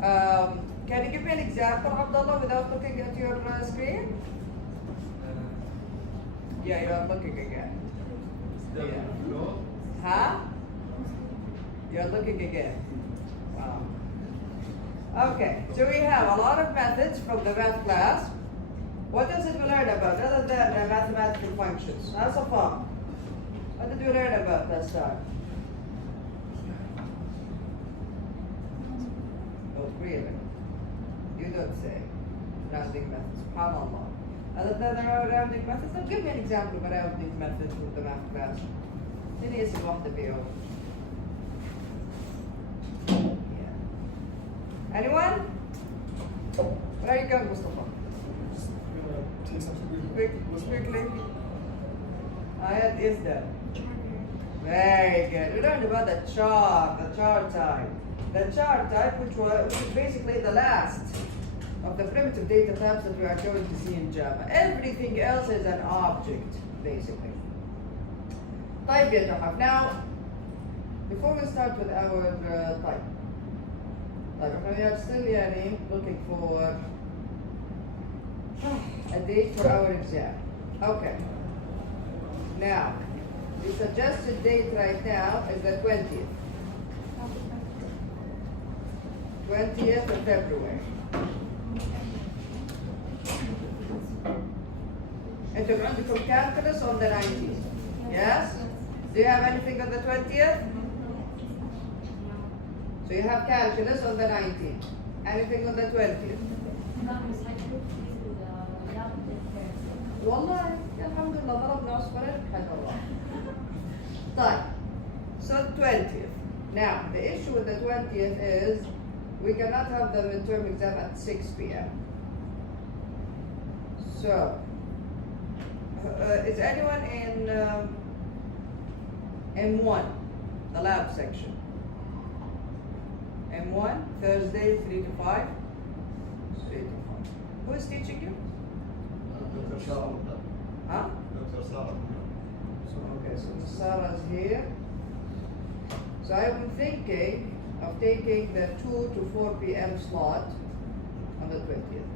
Can you give me an example, Abdullah, without looking at your screen? Yeah, you are looking again. Yeah. Huh? You're looking again. Wow. Okay, so we have a lot of methods from the math class. What else did we learn about other than mathematical functions? So far, what did we learn about last time? Oh, really? You don't say. Rounding methods. SubhanAllah. Other than the rounding methods, now give me an example of a rounding method from the math class. مين اسم واحدة فيهم؟ Anyone? Where are you going, Mustafa? Quickly. Ayat is there. Very good. We learned about the chart type. The chart type, which is basically the last of the primitive data types that we are going to see in Java. Everything else is an object, basically. Type يا تحف. Now, before we start with our type, we are still looking for a date for our exam. Okay. Now, the suggested date right now is the 20th. 20th of February. أنتم عندكم calculus on the 19th. Yes? Do you have anything on the 20th? So you have calculus on the 19th. Anything on the 20th? والله الحمد لله ضربنا عصفورين بحجر واحد. طيب. So 20th. Now the issue with the 20th is we cannot have the midterm exam at 6 p.m. So is anyone in M1, the lab section? M1, Thursday, 3 to 5? 3 to 5. Who is teaching you? Dr. Sarah. Huh? Dr. Sarah. Okay, so Sarah's here. So I'm thinking of taking the 2 to 4 p.m. slot on the 20th.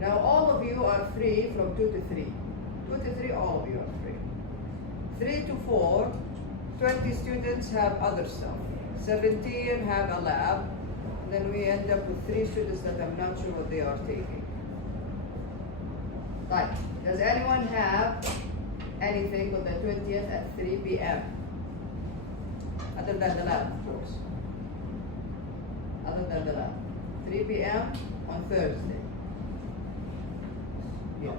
Now all of you are free from 2 to 3. 2 to 3, all of you are free. 3 to 4, 20 students have other stuff. 17 have a lab. Then we end up with 3 students that I'm not sure what they are taking. Right. Does anyone have anything on the 20th at 3 p.m.? Other than the lab, of course. Other than the lab. 3 p.m. on Thursday. Yeah.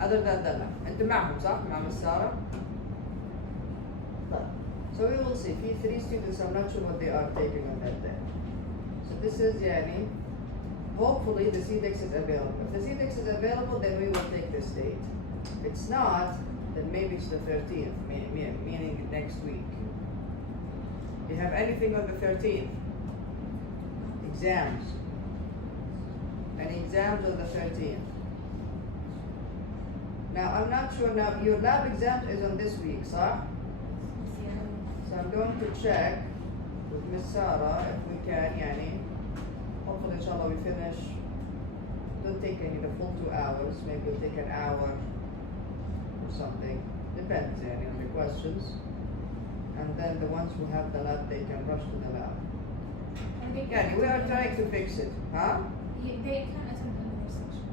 Other than the lab. أنت معهم صح؟ مع Miss Sarah? So we will see. 3 students, I'm not sure what they are taking on that day. So this is hopefully the CDEX is available. If the CDEX is available, then we will take this date. If it's not, then maybe it's the 13th, meaning next week. Do you have anything on the 13th? Exams. Any exams on the 13th? Now, I'm not sure now, your lab exams is on this week, صح? So I'm going to check with Miss Sarah if we can, hopefully inshallah we finish. Don't take the full 2 hours, maybe we'll take an hour or something. Depends on the questions. And then the ones who have the lab, they can rush to the lab. We are trying to fix it. Huh? They can attend another section.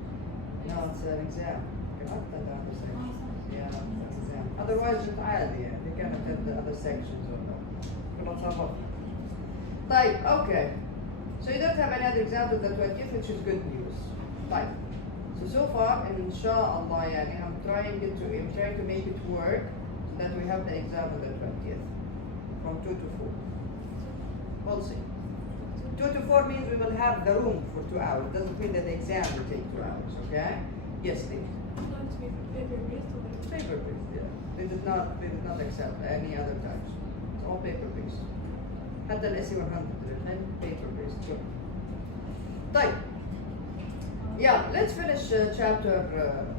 No, it's an exam. You cannot attend the other sections. Yeah, it's an exam. Otherwise, it's عادي. They can attend the other sections or not. طيب, okay. So you don't have any other exams on the 20th, which is good news. طيب. So far, inshallah, I'm trying to make it work so that we have the exam on the 20th. From 2 to 4. We'll see. 2 to 4 means we will have the room for 2 hours. Doesn't mean that the exam will take 2 hours, okay? Yes, Steve. Paper-based, yeah. They did not accept any other types. It's all paper-based. حتى ال SE 100 paper-based. Sure. طيب. Yeah, let's finish chapter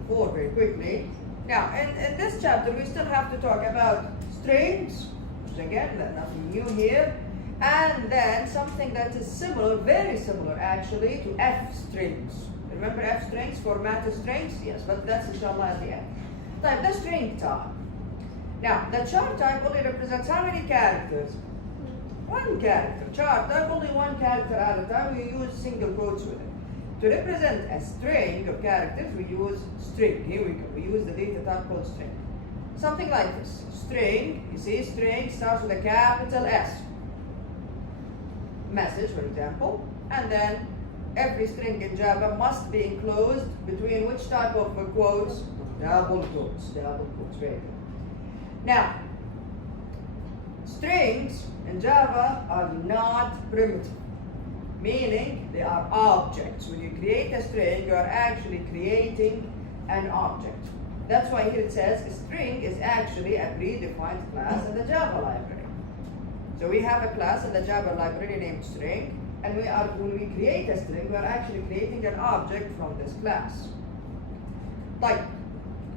4 very quickly. Now, in this chapter, we still have to talk about strings, which again, nothing new here. And then something that is similar, very similar actually, to F strings. Remember F strings, formatted strings? Yes, but that's inshallah at the end. Type the string type. Now, the char type only represents how many characters? One character. Char type, only one character at a time. We use single quotes with it. To represent a string of characters, we use string. Here we go. We use the data type called string. Something like this. String, you see, string starts with a capital S. Message, for example. And then every string in Java must be enclosed between which type of quotes? Double quotes. Double quotes. Very good. Now, strings in Java are not primitive, meaning they are objects. When you create a string, you are actually creating an object. That's why here it says a string is actually a predefined class in the Java library. So we have a class in the Java library named string, and when we create a string, we are actually creating an object from this class. Like,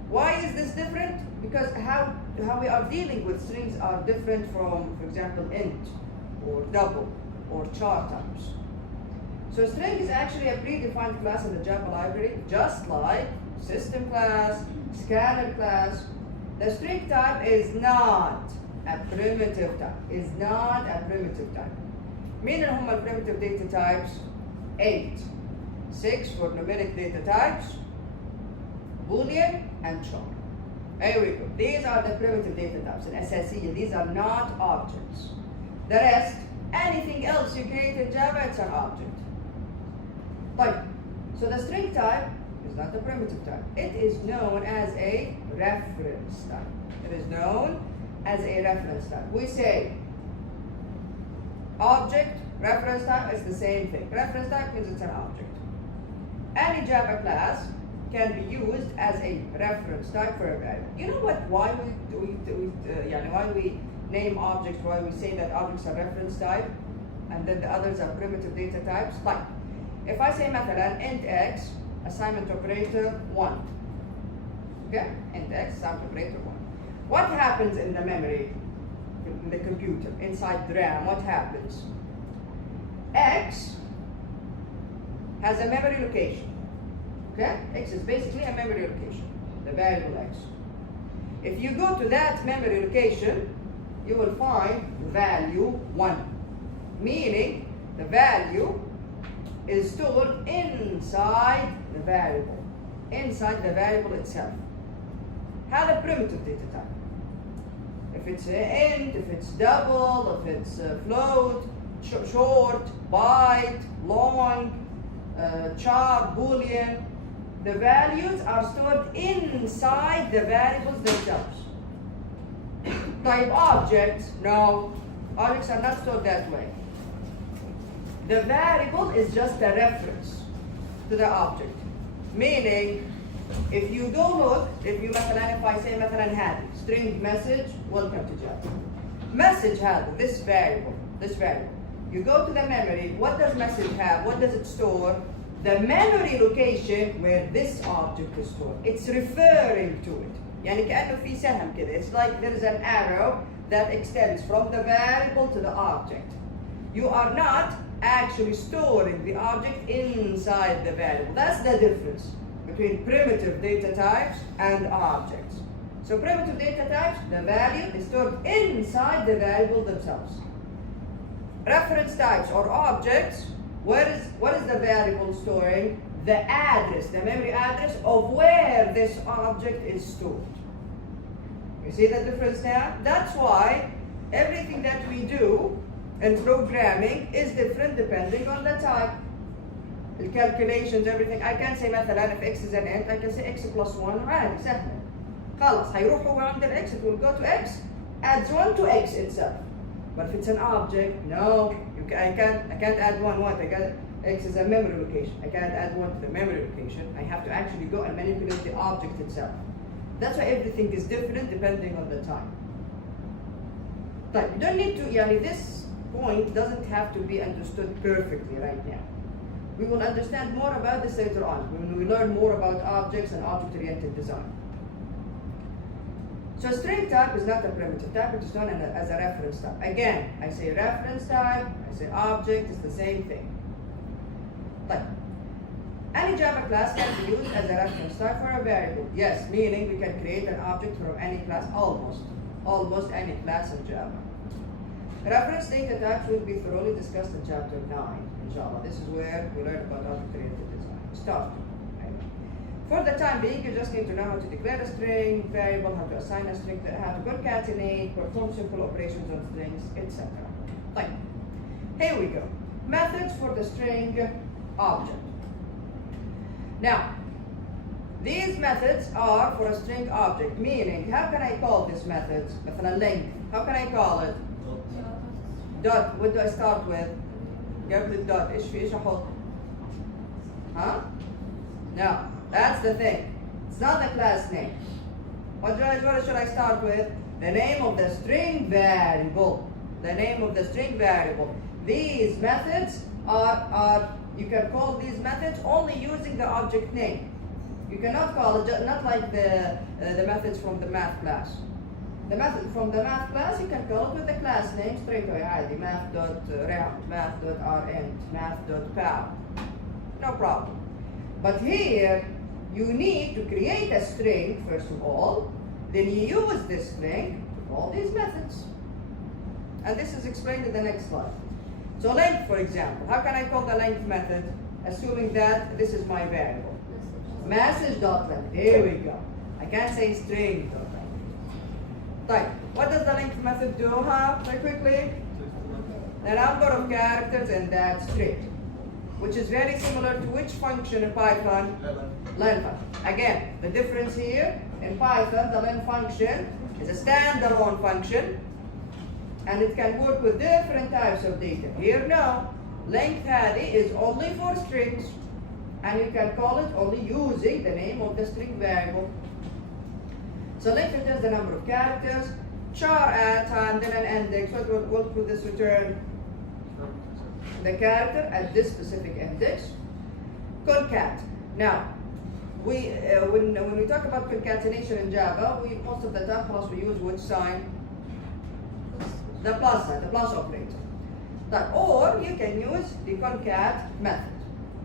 why is this different? Because how we are dealing with strings are different from, for example, int or double or char types. So string is actually a predefined class in the Java library, just like system class, scanner class. The string type is not a primitive type. Is not a primitive type. مين اللي هم primitive data types? 8. 6 for numeric data types, Boolean, and char. Here we go. These are the primitive data types, and SSE. These are not objects. The rest, anything else you create in Java, it's an object. Like, so the string type is not the primitive type. It is known as a reference type. It is known as a reference type. We say object, reference type is the same thing. Reference type means it's an object. Any Java class can be used as a reference type for a variable. You know what? Why we name objects? Why we say that objects are reference type, and then the others are primitive data types? Like, if I say مثلا int x assignment operator 1. Okay, int x assignment operator 1. What happens in the memory, in the computer, inside the RAM? What happens? X has a memory location. Okay? X is basically a memory location, the variable x. If you go to that memory location, you will find value 1, meaning the value is stored inside the variable itself. Have a primitive data type. If it's int, if it's double, if it's float, short, byte, long, char, boolean, the values are stored inside the variables themselves. Type objects, no, objects are not stored that way. The variable is just a reference to the object. Meaning, if you go look, if I say مثلا هذا string message, welcome to Java. Message هذا, this variable. You go to the memory, what does message have? What does it store? The memory location where this object is stored. It's referring to it. يعني كأنه في سهم كده. It's like there is an arrow that extends from the variable to the object. You are not actually storing the object inside the variable. That's the difference between primitive data types and objects. So primitive data types, the value is stored inside the variable themselves. Reference types or objects, what is the variable storing? The address, the memory address of where this object is stored. You see the difference now? That's why everything that we do in programming is different depending on the type. The calculations, everything. I can say مثلا if x is an int, I can say x plus 1 عادي سهلة. خلاص هيروح هو عند x, it will go to x, adds 1 to x itself. But if it's an object, no, I can't add 1 what? X is a memory location. I can't add 1 to the memory location. I have to actually go and manipulate the object itself. That's why everything is different depending on the time. But you don't need to, this point doesn't have to be understood perfectly right now. We will understand more about this later on when we learn more about objects and object-oriented design. So string type is not a primitive type, it is known as a reference type. Again, I say reference type, I say object, it's the same thing. Like, any Java class can be used as a reference type for a variable. Yes, meaning we can create an object from any class, almost any class in Java. Reference data types will be thoroughly discussed in chapter 9, inshallah. This is where we learn about object-oriented design. Start. For the time being, you just need to know how to declare a string, variable, how to assign a string, how to concatenate, perform simple operations on strings, etc. Like, here we go. Methods for the string object. Now, these methods are for a string object, meaning, how can I call this method? مثلا length. How can I call it? Dot. What do I start with? قبل الدوت ايش في ايش احط؟ Huh? No, that's the thing. It's not the class name. What should I start with? The name of the string variable. The name of the string variable. These methods are you can call these methods only using the object name. You cannot call it, not like the methods from the math class. The method from the math class, you can call it with the class name straight away. عادي math.round, math.rent, math.pow. No problem. But here, you need to create a string, first of all, then you use this string to call these methods. And this is explained in the next slide. So length, for example, how can I call the length method, assuming that this is my variable? Message.length, here we go. I can't say string.length. Right. What does the length method do, very quickly? The number of characters in that string, which is very similar to which function in Python? Len function. Again, the difference here, in Python, the len function is a standalone function, and it can work with different types of data. Here, no. Length هذه is only for strings, and you can call it only using the name of the string variable. So length returns the number of characters, char at, and then an index. What will this return? The character at this specific index. Concat. Now, when we talk about concatenation in Java, most of the time we use which sign? The plus sign, the plus operator. Or you can use the concat method.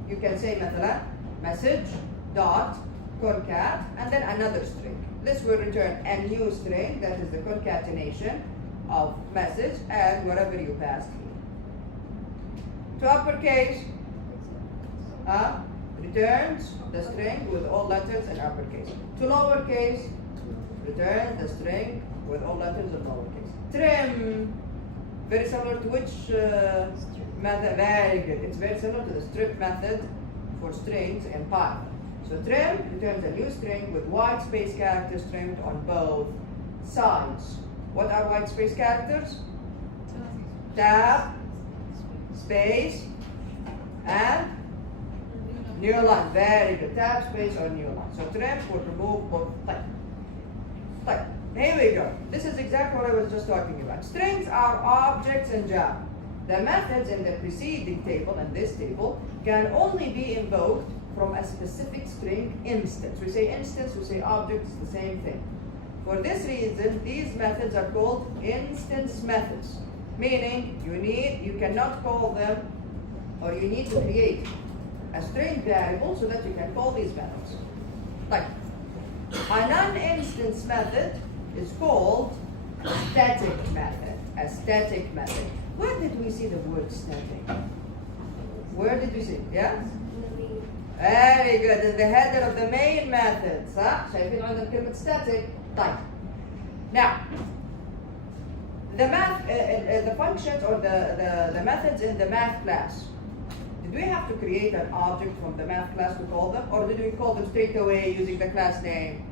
You can say مثلا message dot concat and then another string. This will return a new string, that is the concatenation of message and whatever you passed here. To uppercase, returns the string with all letters in uppercase. To lowercase, returns the string with all letters in lowercase. Trim, very similar to which method? Very good. It's very similar to the strip method for strings in Python. So trim returns a new string with white space characters trimmed on both sides. What are white space characters? Tab, space, and new line. Very good. Tab, space, or new line. So trim would remove both. Like, here we go. This is exactly what I was just talking about. Strings are objects in Java. The methods in the preceding table and this table can only be invoked from a specific string instance. We say instance, we say object, it's the same thing. For this reason, these methods are called instance methods, meaning you cannot call them, or you need to create a string variable so that you can call these methods. Like, a non-instance method is called a static method. A static method. Where did we see the word static? Where did we see it? Yeah? Very good. In the header of the main methods. شايفين عندنا كلمة static. طيب. Now, the functions or the methods in the math class. Did we have to create an object from the math class to call them, or did we call them straight away using the class name?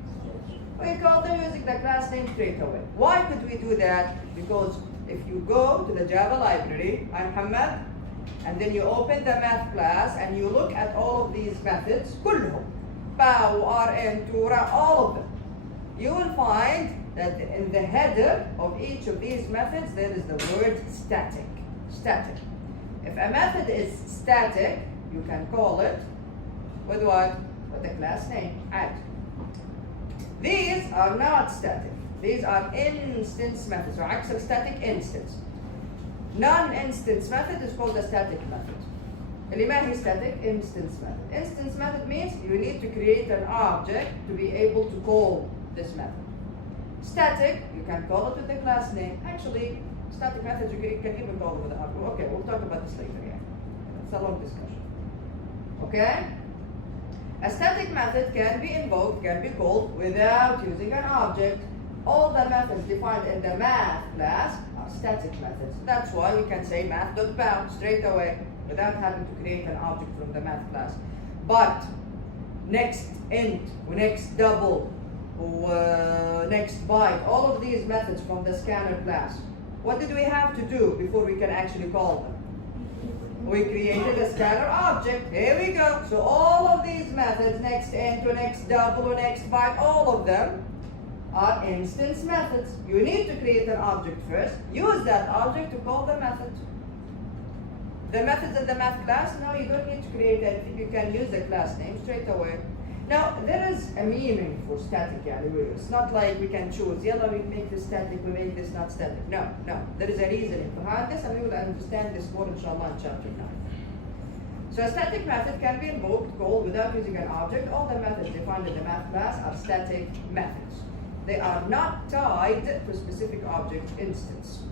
We call them using the class name straight away. Why could we do that? Because if you go to the Java library, Muhammad, and then you open the math class and you look at all of these methods, كلهم, pow, rn, tura, all of them, you will find that in the header of each of these methods there is the word static. Static. If a method is static, you can call it with what? With the class name. Add. These are not static. These are instance methods, or عكس static instance. Non-instance method is called a static method. اللي ما هي static instance method. Instance method means you need to create an object to be able to call this method. Static, you can call it with the class name. Actually, static methods you can even call it with the object. Okay, we'll talk about this later. Yeah, it's a long discussion. Okay. A static method can be invoked, can be called without using an object. All the methods defined in the math class are static methods. That's why we can say math.bound straight away without having to create an object from the math class. But next int, next double, next byte, all of these methods from the scanner class, what did we have to do before we can actually call them? We created a scanner object. Here we go. So all of these methods, next int to next double or next byte, all of them are instance methods. You need to create an object first. Use that object to call the method. The methods in the math class, no, you don't need to create anything. You can use the class name straight away. Now, there is a meaning for static. It's not like we can choose, yellow, we make this static, we make this not static. No. There is a reasoning behind this, and we will understand this more, inshallah, in chapter 9. So a static method can be invoked, called without using an object. All the methods defined in the math class are static methods. They are not tied to a specific object instance.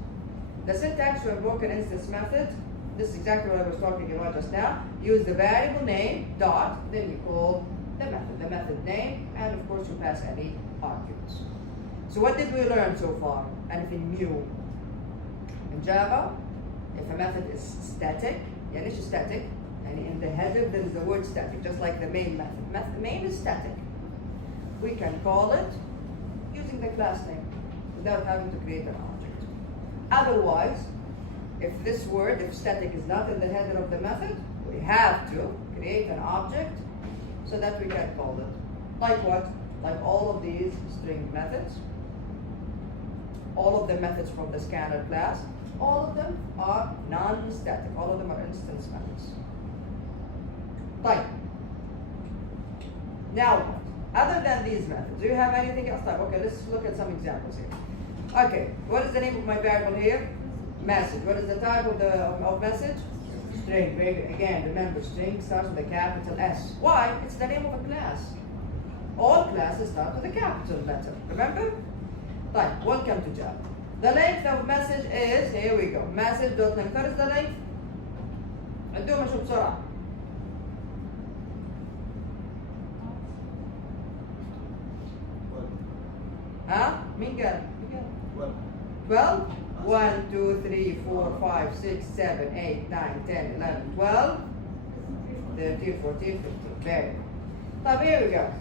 The syntax to invoke an instance method, this is exactly what I was talking about just now. Use the variable name, dot, then you call the method name, and of course you pass any arguments. So what did we learn so far? Anything new? In Java, if a method is static, يعني ايش static? يعني in the header there is the word static, just like the main method. Main is static. We can call it using the class name without having to create an object. Otherwise, if this word, if static is not in the header of the method, we have to create an object so that we can call it. Like what? Like all of these string methods, all of the methods from the scanner class, all of them are non-static, all of them are instance methods. Right. Now what? Other than these methods, do you have anything else? Okay, let's look at some examples here. Okay, what is the name of my variable here? Message. What is the type of message? String. Very good. Again, remember, string starts with a capital S. Why? It's the name of a class. All classes start with a capital letter. Remember? Right. Welcome to Java. The length of message is, here we go, message.length. What is the length? عندهم شو بسرعة. ها؟ مين قال؟ 12? 1, 2, 3, 4, 5, 6, 7, 8, 9, 10, 11, 12, 13, 14, 15. Very good. So here we go.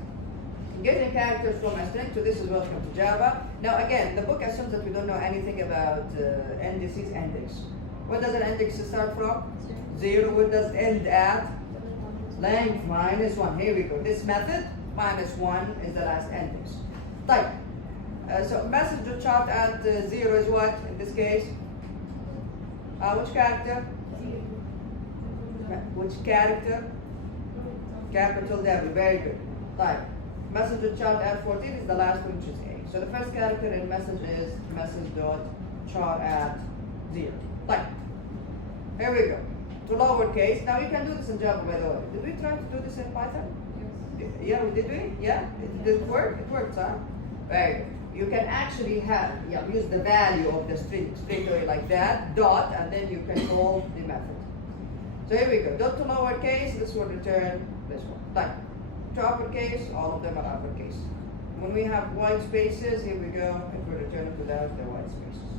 Getting characters from a string, so this is welcome to Java. Now again, the book assumes that we don't know anything about indices, index. What does an index start from? 0. What does end at? Length minus 1. Here we go. This method, minus 1 is the last index. Type. So message to chart at 0 is what in this case? Which character? Which character? Capital W. Very good. Type. Message to chart at 14 is the last one, which is A. So the first character in message is message.chart at 0. Type. Here we go. To lowercase. Now you can do this in Java, by the way. Did we try to do this in Python? Yes. Yeah, did we? Yeah? Did it work? It worked, huh? Very good. You can actually use the value of the string straight away like that, dot, and then you can call the method. So here we go. Dot to lowercase, this will return this one. Like to uppercase, all of them are uppercase. When we have white spaces, here we go, it will return it without the white spaces.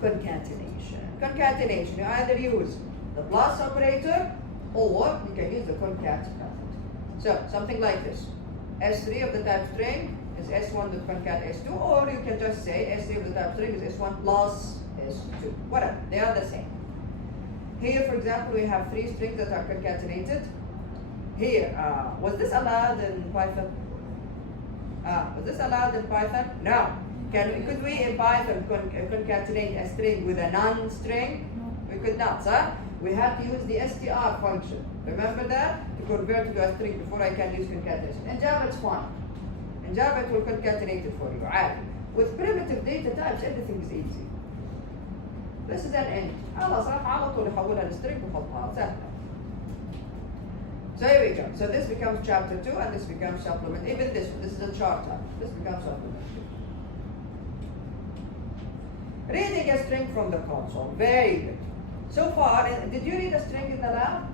Concatenation. Concatenation, you either use the plus operator or you can use the concat method. So something like this. S3 of the type string is S1.concat S2, or you can just say S3 of the type string is S1 plus S2. Whatever, they are the same. Here, for example, we have 3 strings that are concatenated. Here, was this allowed in Python? Was this allowed in Python? No. Could we in Python concatenate a string with a non-string? No. We could not, sir. We have to use the str function. Remember that? To convert it to a string before I can use concatenation. In Java, it's fine. In Java it will concatenate it for you عادي. With primitive data types everything is easy. This is an int. خلاص راح على طول يحولها لسترينج ويحطها سهلة. So here we go. So this becomes chapter 2 and this becomes supplement. Even this one, this is a chart type. This becomes supplement. Reading a string from the console. Very good. So far, did you read a string in the lab?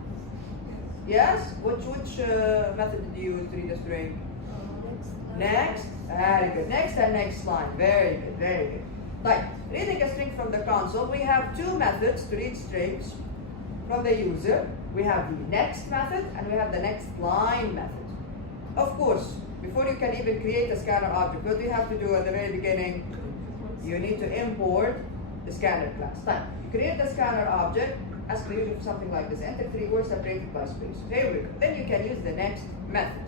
Yes? Which method did you use to read a string? Next. Very good. Next and next line. Very good. Very good. Right. Reading a string from the console, we have two methods to read strings from the user. We have the next method and we have the next line method. Of course, before you can even create a scanner object, what do you have to do at the very beginning? You need to import the scanner class. Fine. You create the scanner object, ask the user for something like this. Enter 3 words separated by space. Here we go. Then you can use the next method.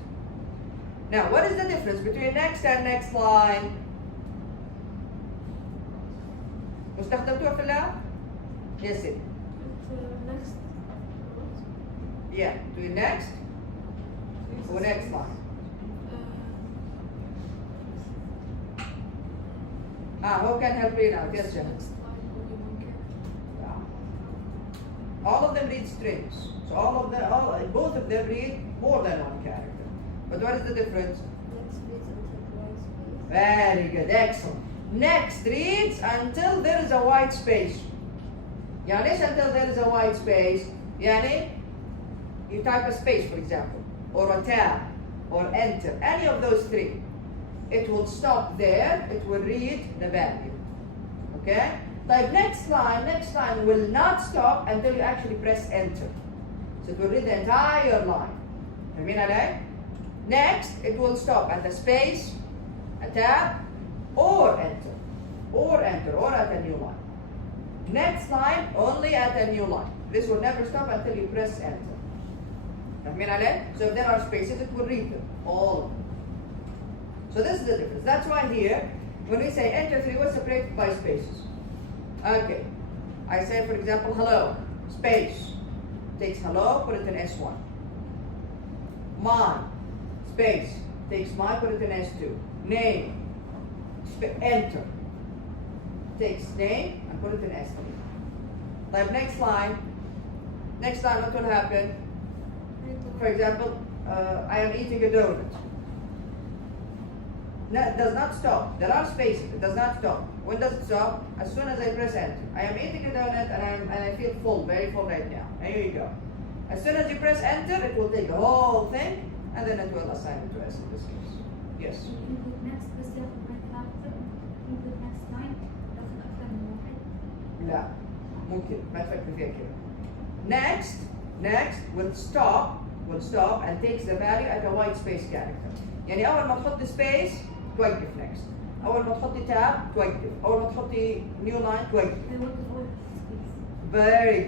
Now, what is the difference between next and next line? استخدمتوها في اللعب؟ Yes, it. Next. Yeah, do it next or next line. Who can help me now? Yes, Jen. Next line will be one character. Yeah. All of them read strings. So both of them read more than one character. But what is the difference? Next reads until white space. Very good, excellent. Next reads until there is a white space. يعني ليش until there is a white space؟ يعني you type a space, for example, or a tab, or enter, any of those three. It will stop there, it will read the value. Okay? Like next line will not stop until you actually press enter. So it will read the entire line. فاهمين علي؟ Next, it will stop at the space, a tab, or enter, or at a new line. Next line, only at a new line. This will never stop until you press enter. فاهمين علي؟ So if there are spaces, it will read them, all of them. So this is the difference. That's why here, when we say enter 3 words separated by spaces. Okay. I say, for example, hello, space. Takes hello, put it in S1. My, space. Takes my, put it in S2. Name, enter. Takes name and put it in S3. Like next line, what will happen? For example, I am eating a donut. No, it does not stop. There are spaces. It does not stop. When does it stop? As soon as I press enter. I am eating a donut and I feel full, very full right now. Here you go. As soon as you press enter, it will take the whole thing and then it will assign it to S in this case. Yes. Input next بس ياخذ معك character. Input next line ياخذ أكثر من واحد. لا ممكن ما تفكر فيها كده. Next will stop and takes the value at a white space character. يعني أول ما تحطي space توقف next. أول ما تحطي tab توقف. أول ما تحطي new line توقف. يوقف أول space. Very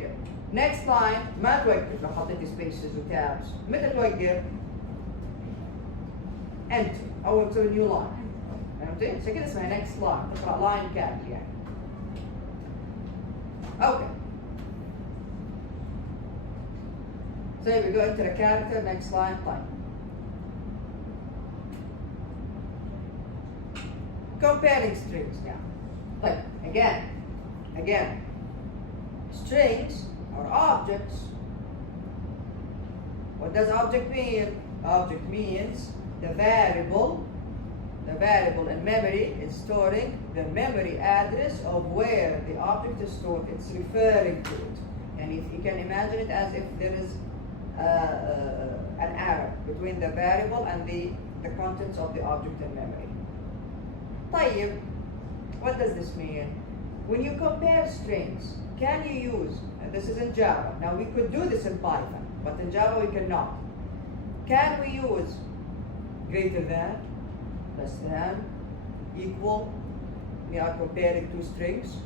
good. Next line ما توقف لو حطيتي spaces و tabs. متى توقف؟ enter. أول ما تسوي new line. فهمتي؟ عشان كده اسمها next line. تقرأ line كامل يعني. Okay. So here we go into the character, next line, fine. Comparing strings now. Like, again, strings are objects. What does object mean? Object means the variable in memory is storing the memory address of where the object is stored. It's referring to it. And if you can imagine it as if there is an arrow between the variable and the contents of the object in memory. طيب, what does this mean? When you compare strings, can you use, and this is in Java, now we could do this in Python, but in Java we cannot. Can we use greater than, less than, equal? We are comparing two strings.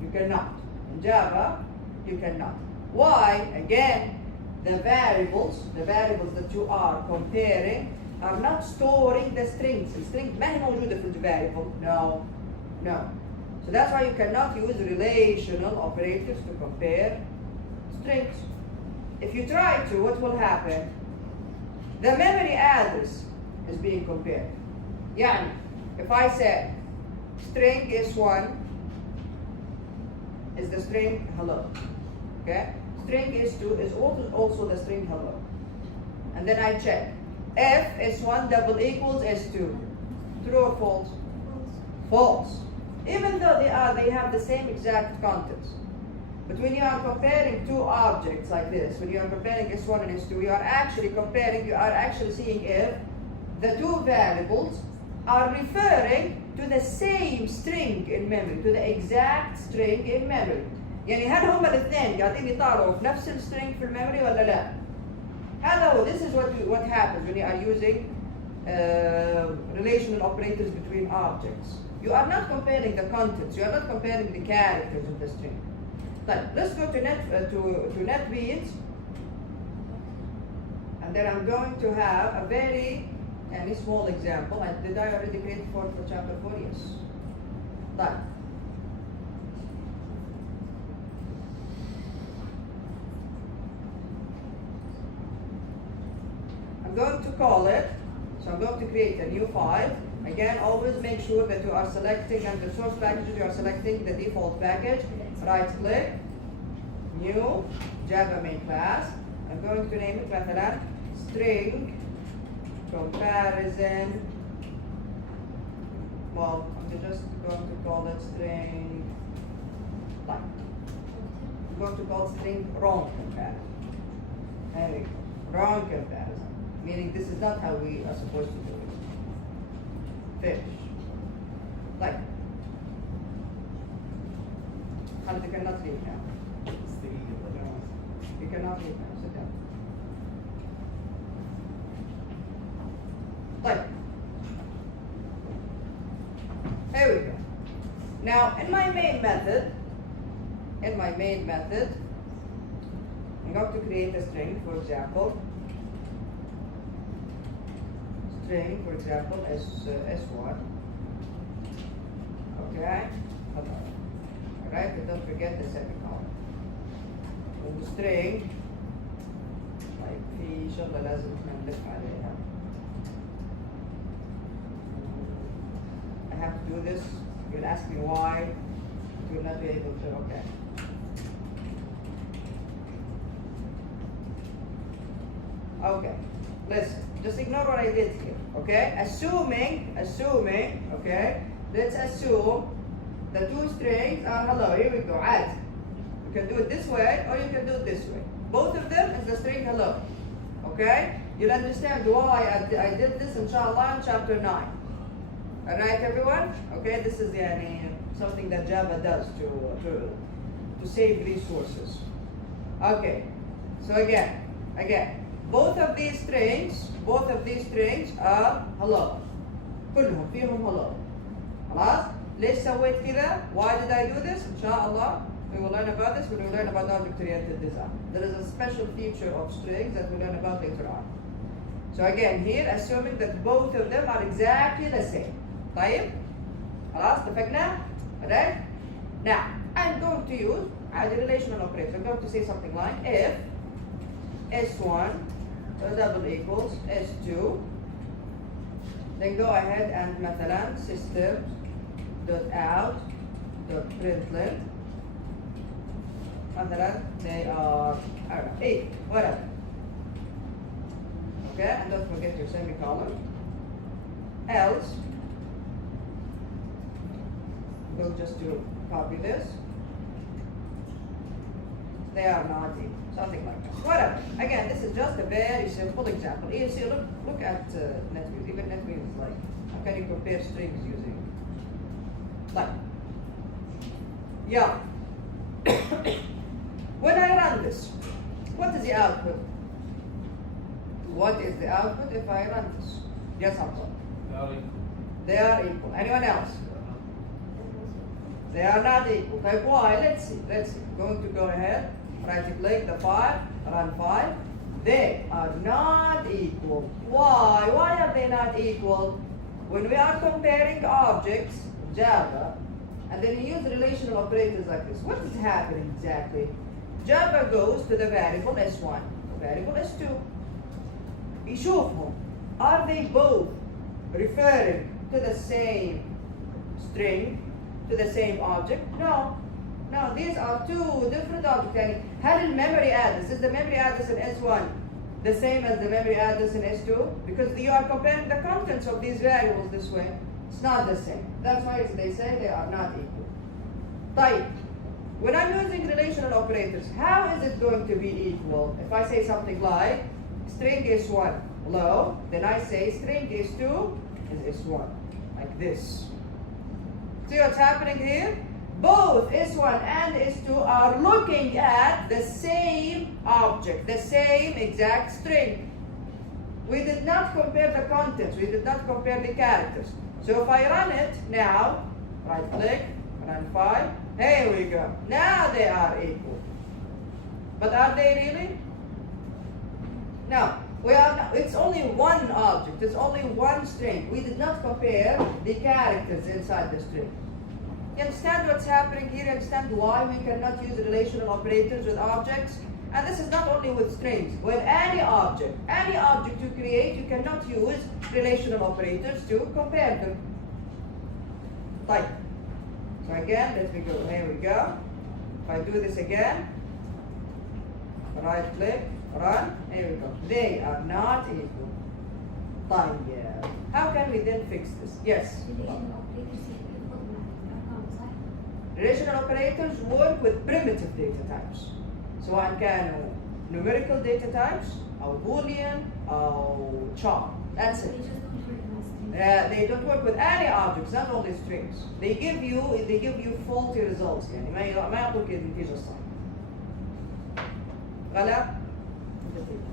You cannot. In Java, you cannot. Why? Again, the variables that you are comparing are not storing the strings. The string ما هي موجودة في variable. No. So that's why you cannot use relational operators to compare strings. If you try to, what will happen? The memory address is being compared. يعني if I say string S1 is the string hello, okay? String S2 is also the string hello. And then I check if S1 double equals S2. True or false? False. Even though they have the same exact contents. But when you are comparing two objects like this, when you are comparing S1 and S2, you are actually seeing if the two variables are referring to the same string in memory, to the exact string in memory. يعني هل هما الاثنين قاعدين يطالعوا في نفس السترينج في الميموري ولا لا؟ هذا هو. This is what happens when you are using relational operators between objects. You are not comparing the contents. You are not comparing the characters of the string. طيب, let's go to NetBeans, and then I'm going to have a very small example. Did I already create for chapter 4? Yes. طيب. I'm going to call it, so I'm going to create a new file. Again, always make sure that you are selecting under source packages, you are selecting the default package. Right click, new, Java main class. I'm going to name it مثلا string comparison. Well, I'm just going to call it string, like, I'm going to call string wrong comparison. There we go, wrong comparison. Meaning this is not how we are supposed to do it. Finish. Like, and you cannot leave now. You cannot leave now. Sit down. Like, here we go. Now, in my main method, I'm going to create a string, for example. String, for example, S1. Okay. Alright, but don't forget the semicolon. والstring طيب في شغلة لازم احنا نلف عليها. I have to do this. You'll ask me why. You will not be able to. Okay. Okay. Listen. Just ignore what I did here. Okay. Assuming. Okay. Let's assume the two strings are hello. Here we go. Add. You can do it this way or you can do it this way. Both of them is the string hello. Okay? You'll understand why I did this inshallah in chapter 9. Alright everyone? Okay, this is something that Java does to save resources. Okay. So again, both of these strings are hello. كلهم فيهم hello. خلاص؟ ليش سويت كذا? Why did I do this? إن شاء الله we will learn about this when we learn about object-oriented design. There is a special feature of strings that we'll learn about later on. So again, here assuming that both of them are exactly the same. طيب؟ خلاص اتفقنا؟ Alright? Now, I'm going to use a relational operator. I'm going to say something like if S1 double equals S2, then go ahead and مثلا system.out.println مثلا they are equal, whatever. Okay, and don't forget your semicolon. Else, we'll just copy this. They are not equal, something like that. Whatever. Again, this is just a very simple example. You see, look at NetBeans. Even NetBeans is like, how can you compare strings using like? Yeah. When I run this, what is the output? What is the output if I run this? Yes, Hamza. They are equal. Anyone else? They are not equal. Type why? Let's see. I'm going to go ahead, right click the file, run file. They are not equal. Why? Why are they not equal? When we are comparing objects, Java, and then you use relational operators like this, what is happening exactly? Java goes to the variable S1, the variable S2. يشوفهم. Are they both referring to the same string, to the same object? No. No, these are two different objects. يعني هل الميموري address, is the memory address in S1 the same as the memory address in S2? Because you are comparing the contents of these variables this way. It's not the same. That's why they say they are not equal. طيب, when I'm using relational operators, how is it going to be equal? If I say something like string S1 low, then I say string S2 is S1, like this. See what's happening here? Both S1 and S2 are looking at the same object, the same exact string. We did not compare the contents, we did not compare the characters. So if I run it now, right click, run file, here we go. Now they are equal. But are they really? No. We are not, it's only one object, it's only one string. We did not compare the characters inside the string. You understand what's happening here? You understand why we cannot use relational operators with objects? And this is not only with strings. With any object you create, you cannot use relational operators to compare them. Type. So again, let me go. Here we go. If I do this again, right click, run, here we go. They are not equal. Type, yeah. How can we then fix this? Yes? Relational operators work with primitive data types. سواء كانوا numerical data types أو Boolean أو char. That's it. They don't work with any objects, not only strings. They give you faulty results. يعني ما يعطوك النتيجة الصح. غلط.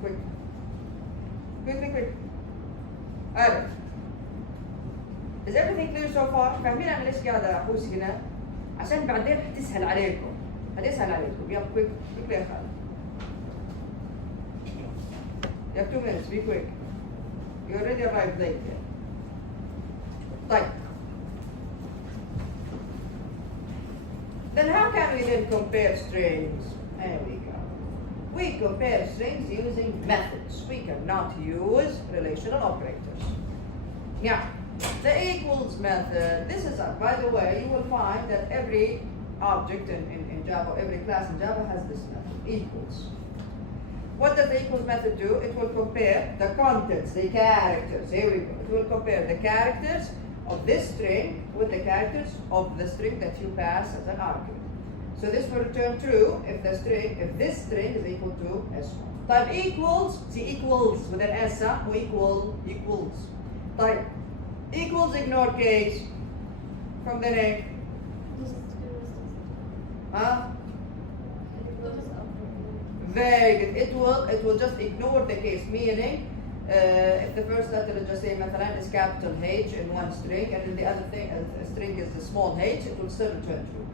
Quick. Alright. Is everything clear so far? فاهمين أنا ليش قاعد أحوس هنا؟ عشان بعدين حتسهل عليكم. يلا quick يا خالد. You have 2 minutes, be quick. You already arrived late here. طيب. Then how can we then compare strings? There we go. We compare strings using methods. We cannot use relational operators. Yeah. The equals method. This is, by the way, you will find that every object in Java, every class in Java has this method, equals. What does the equals method do? It will compare the contents, the characters. Here we go. It will compare the characters of this string with the characters of the string that you pass as an argument. So this will return true if this string is equal to S1. Type equals, see equals with an S, or equals. Type equals ignore case from the name. Huh? Very good. It will just ignore the case, meaning if the first letter, let's just say مثلا is capital H in one string, and then the other string is the small h, it will still return true.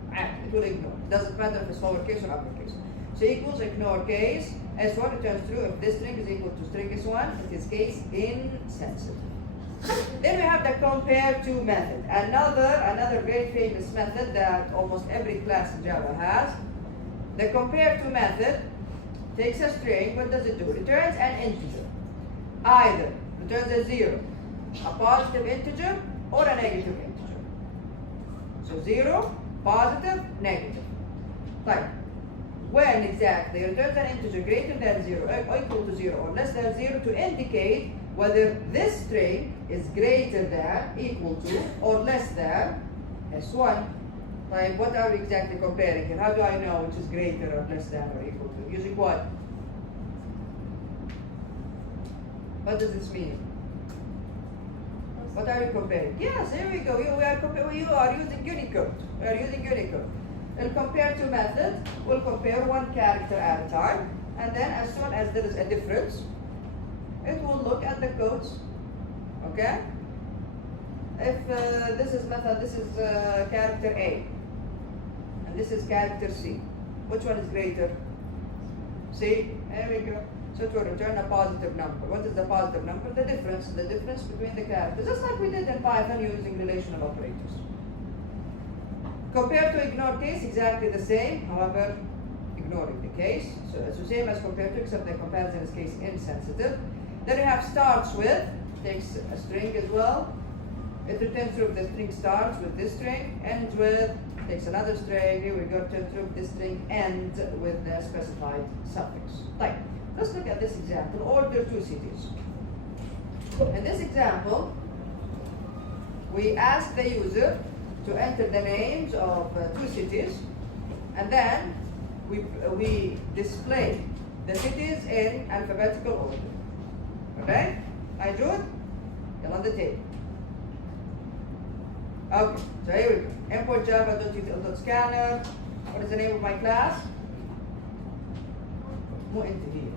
It will ignore. It doesn't matter if it's lowercase or uppercase. So equals ignore case, S1 returns true if this string is equal to string S1, it is case insensitive. Then we have the compare to method. Another very famous method that almost every class in Java has. The compare to method takes a string. What does it do? Returns an integer. Either returns a 0, a positive integer, or a negative integer. So 0, positive, negative. Right. When exactly returns an integer greater than 0 or equal to 0 or less than 0 to indicate whether this string is greater than, equal to, or less than S1. Like, what are we exactly comparing here? How do I know which is greater or less than or equal to? Using what? What does this mean? What are we comparing? Yes, here we go. You are using Unicode. We are using Unicode. We'll compare two methods. We'll compare one character at a time. And then as soon as there is a difference, it will look at the codes. Okay? If this is character A, and this is character C, which one is greater? C. There we go. So it will return a positive number. What is the positive number? The difference between the characters, just like we did in Python using relational operators. Compared to ignore case, exactly the same. However, ignoring the case. So it's the same as compared to, except the comparison is case insensitive. Then we have starts with. takes a string as well. It returns through the string starts with this string, ends with, takes another string, here we go, return through this string, end with the specified suffix. Right. Let's look at this example, order two cities. In this example, we ask the user to enter the names of two cities, and then we display the cities in alphabetical order. Okay? Hi Jude? You're on the table. Okay, so here we go. Import java.util.scanner. What is the name of my class? مو انت هي.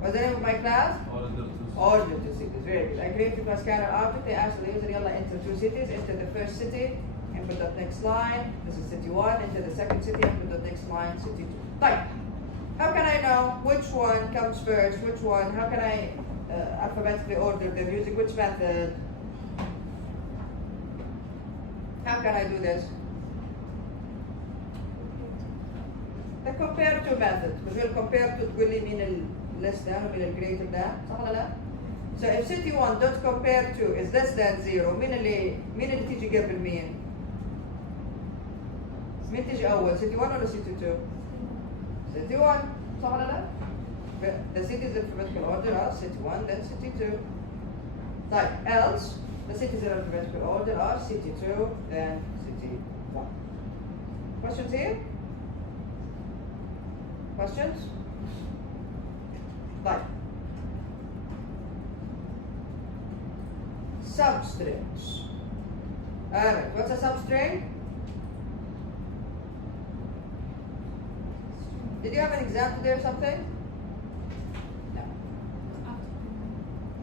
What's the name of my class? Order two cities. Very good. I created my scanner object. I asked the user, yalla, enter two cities. Enter the first city. Input the next line. This is city 1. Enter the second city. Input the next line. City 2. Right. How can I know which one comes first? Which one? How can I alphabetically order them using which method? How can I do this? The compare to method. مش هو compare to تقول لي مين ال less than ومين ال greater than صح ولا لا؟ So if city 1 dot compare to is less than 0 مين اللي تيجي قبل مين؟ مين تيجي أول city 1 ولا city 2؟ city 1 صح ولا لا؟ The cities in alphabetical order are city 1 then city 2. طيب else the cities in alphabetical order are city 2 then city 1. Questions here? Questions? Right. Substrings. Alright, what's a substring? Did you have an example there or something? No.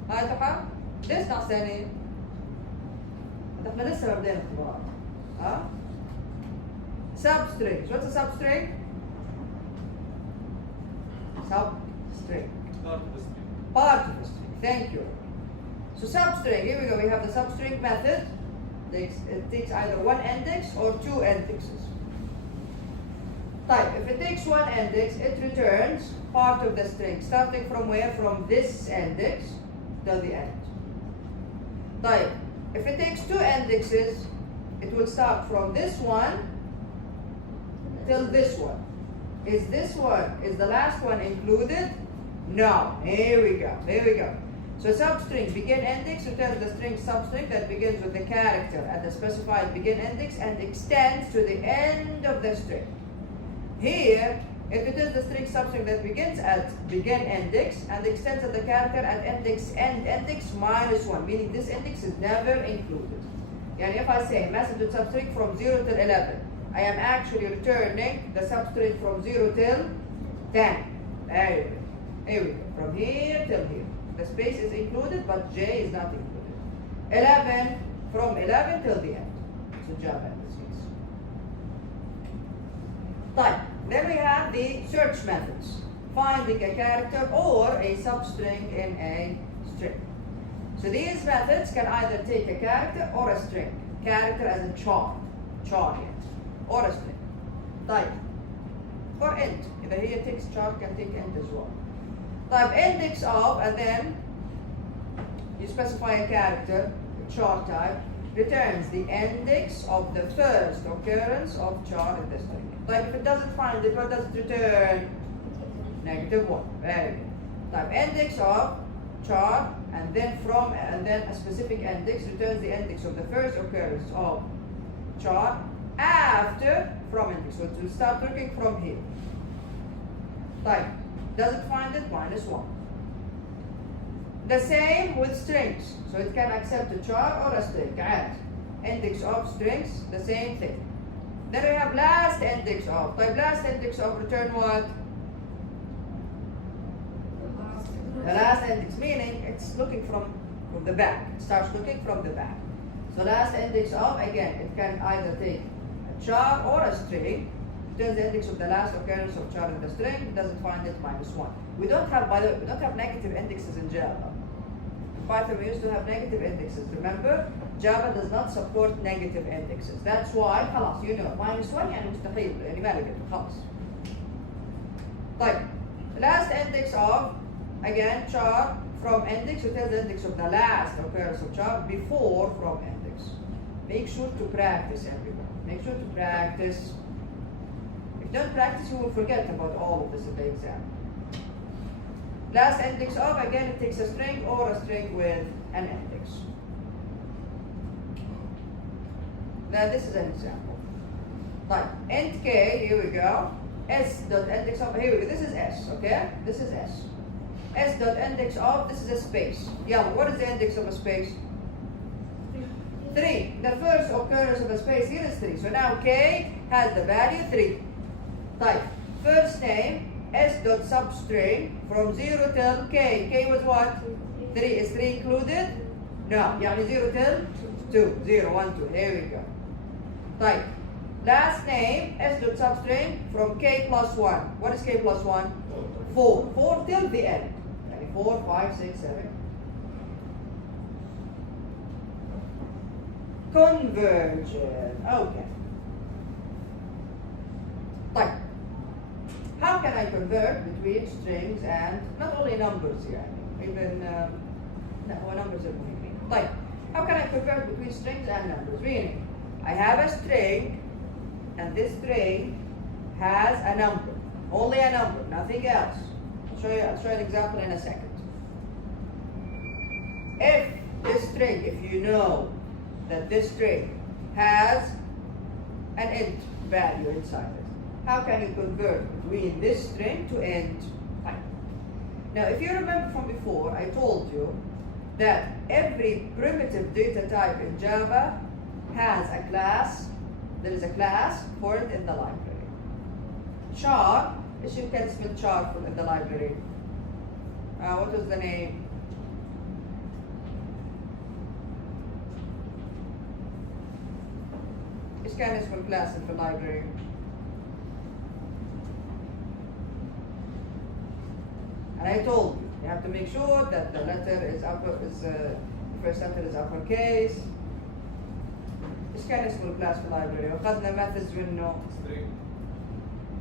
هاي تحا؟ ليش ناقصاني؟ احنا لسه ما بدينا اختبار. ها؟ Substrings. What's a substring? Substring. Part of the string. Part of the string. Thank you. So substring, here we go. We have the substring method. It takes either one index or two indexes. Type. If it takes one index, it returns part of the string, starting from where? From this index till the end. Type. If it takes two indexes, it will start from this one till this one. Is this one, is the last one included? No. Here we go. Here we go. So substring begin index returns the string substring that begins with the character at the specified begin index and extends to the end of the string. Here, if it is the string substring that begins at begin index and extends at the character at index end index -1, meaning this index is never included. And if I say message with substring from 0 till 11, I am actually returning the substring from 0 till 10. There you go. Here we go. From here till here. The space is included, but J is not included. 11, from 11 till the end. So Java in this case. Fine. Then we have the search methods. Finding a character or a substring in a string. So these methods can either take a character or a string. Character as a char. Char yet. Or a string. Type. Or int. If here takes char, can take int as well. Type index of, and then you specify a character, char type, returns the index of the first occurrence of char in the string. Type if it doesn't find it, what does it return? -1. Very good. Type index of char, and then from, and then a specific index returns the index of the first occurrence of char after from index. So to start looking from here. Type. Doesn't find it, -1. The same with strings. So it can accept a char or a string. Add. Index of strings, the same thing. Then we have last index of. Type last index of return what? The last index, meaning it's looking from the back. It starts looking from the back. So last index of, again, it can either take a char or a string. Returns the index of the last occurrence of char in the string. It doesn't find it, -1. We don't have, by the way, we don't have negative indexes in Java. In Python, we used to have negative indexes. Remember, Java does not support negative indexes. That's why, خلاص, you know, -1 يعني مستحيل, يعني ما لقيته, خلاص. طيب, last index of, again, char from index, you tell the index of the last occurrence of char before from index. Make sure to practice, everyone. Make sure to practice. If you don't practice, you will forget about all of this in the exam. Last index of, again, it takes a string or a string with an index. Now, this is an example. Like, int k, here we go. S dot index of, here we go. This is S, okay? This is S. S dot index of, this is a space. Yeah, what is the index of a space? 3. The first occurrence of a space here is 3. So now k has the value 3. Type first name s dot substring from 0 till k. K was what? 3. Is 3 included? No. يعني 0 till 2. 0, 1, 2. Here we go. Type last name s dot substring from k plus 1. What is k plus 1? 4. 4 till the end. 4, 5, 6, 7. Conversion. Okay. Type. How can I convert between strings and not only numbers here, even numbers are muhimmeen. Type. How can I convert between strings and numbers? Meaning, I have a string, and this string has a number. Only a number, nothing else. I'll show you an example in a second. If this string, if you know that this string has an int value inside it, how can you convert between this string to int type? Now, if you remember from before, I told you that every primitive data type in Java has a class. There is a class for it in the library. Char, ايش يمكن اسم char in the library? What was the name? ايش كان اسم الكلاس في اللايبرري؟ And I told you have to make sure that the letter is first letter is uppercase. ايش كان اسم الكلاس في اللايبرري؟ واخذنا methods منه string.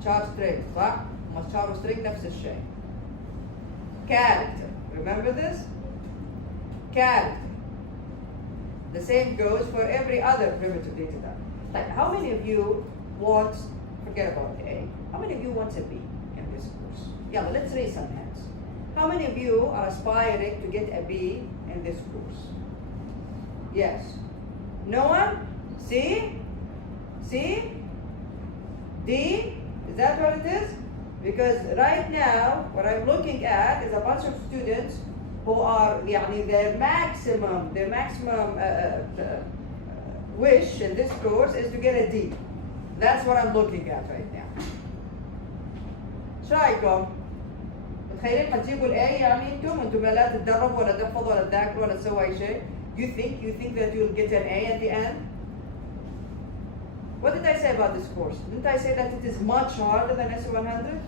char string صح؟ ما char string نفس الشيء. Character. Remember this? Character. The same goes for every other primitive data type. Like, how many of you want, forget about A, how many of you want a B in this course? Yeah, let's raise some hands. How many of you are aspiring to get a B in this course? Yes. No one? C? C? D? Is that what it is? Because right now, what I'm looking at is a bunch of students who are, their maximum wish in this course is to get a D. That's what I'm looking at right now. شو رايكم؟ متخيلين حتجيبوا الاي انتم لا تتدربوا ولا تحفظوا ولا تذاكروا ولا تسووا اي شيء؟ You think that you'll get an A at the end? What did I say about this course? Didn't I say that it is much harder than S100?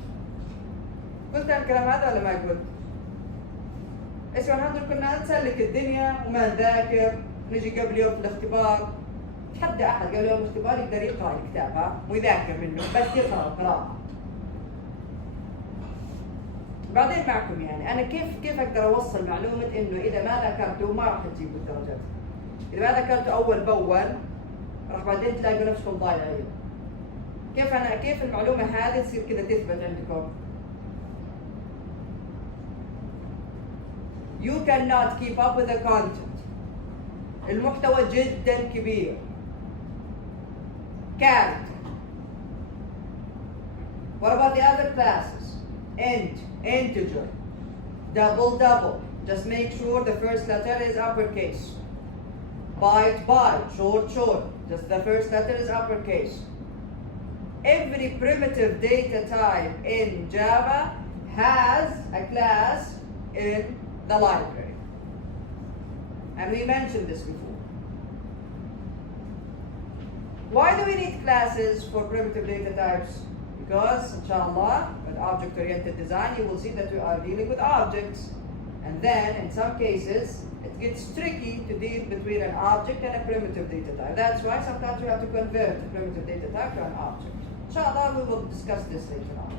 قلت الكلام هذا ولا ما قلت؟ S100 كنا نسلك الدنيا وما نذاكر، نجي قبل يوم الاختبار، تحدى احد قبل يوم الاختبار يقدر يقرا الكتاب ويذاكر منه، بس يقرا القراءة. بعدين معكم انا كيف اقدر اوصل معلومة انه اذا ما ذاكرته ما راح تجيبوا الدرجات. اذا ما ذاكرته اول باول راح بعدين تلاقوا نفسكم ضايعين. كيف المعلومة هذه تصير كذا تثبت عندكم؟ You cannot keep up with the content. المحتوى جدا كبير. Character. What about the other classes? Int, integer, double. Just make sure the first letter is uppercase. Byte, short. Just the first letter is uppercase. Every primitive data type in Java has a class in the library. And we mentioned this before. Why do we need classes for primitive data types? Because, inshallah, with object-oriented design, you will see that we are dealing with objects. And then, in some cases, it gets tricky to deal between an object and a primitive data type. That's why sometimes we have to convert a primitive data type to an object. Inshallah, we will discuss this later on.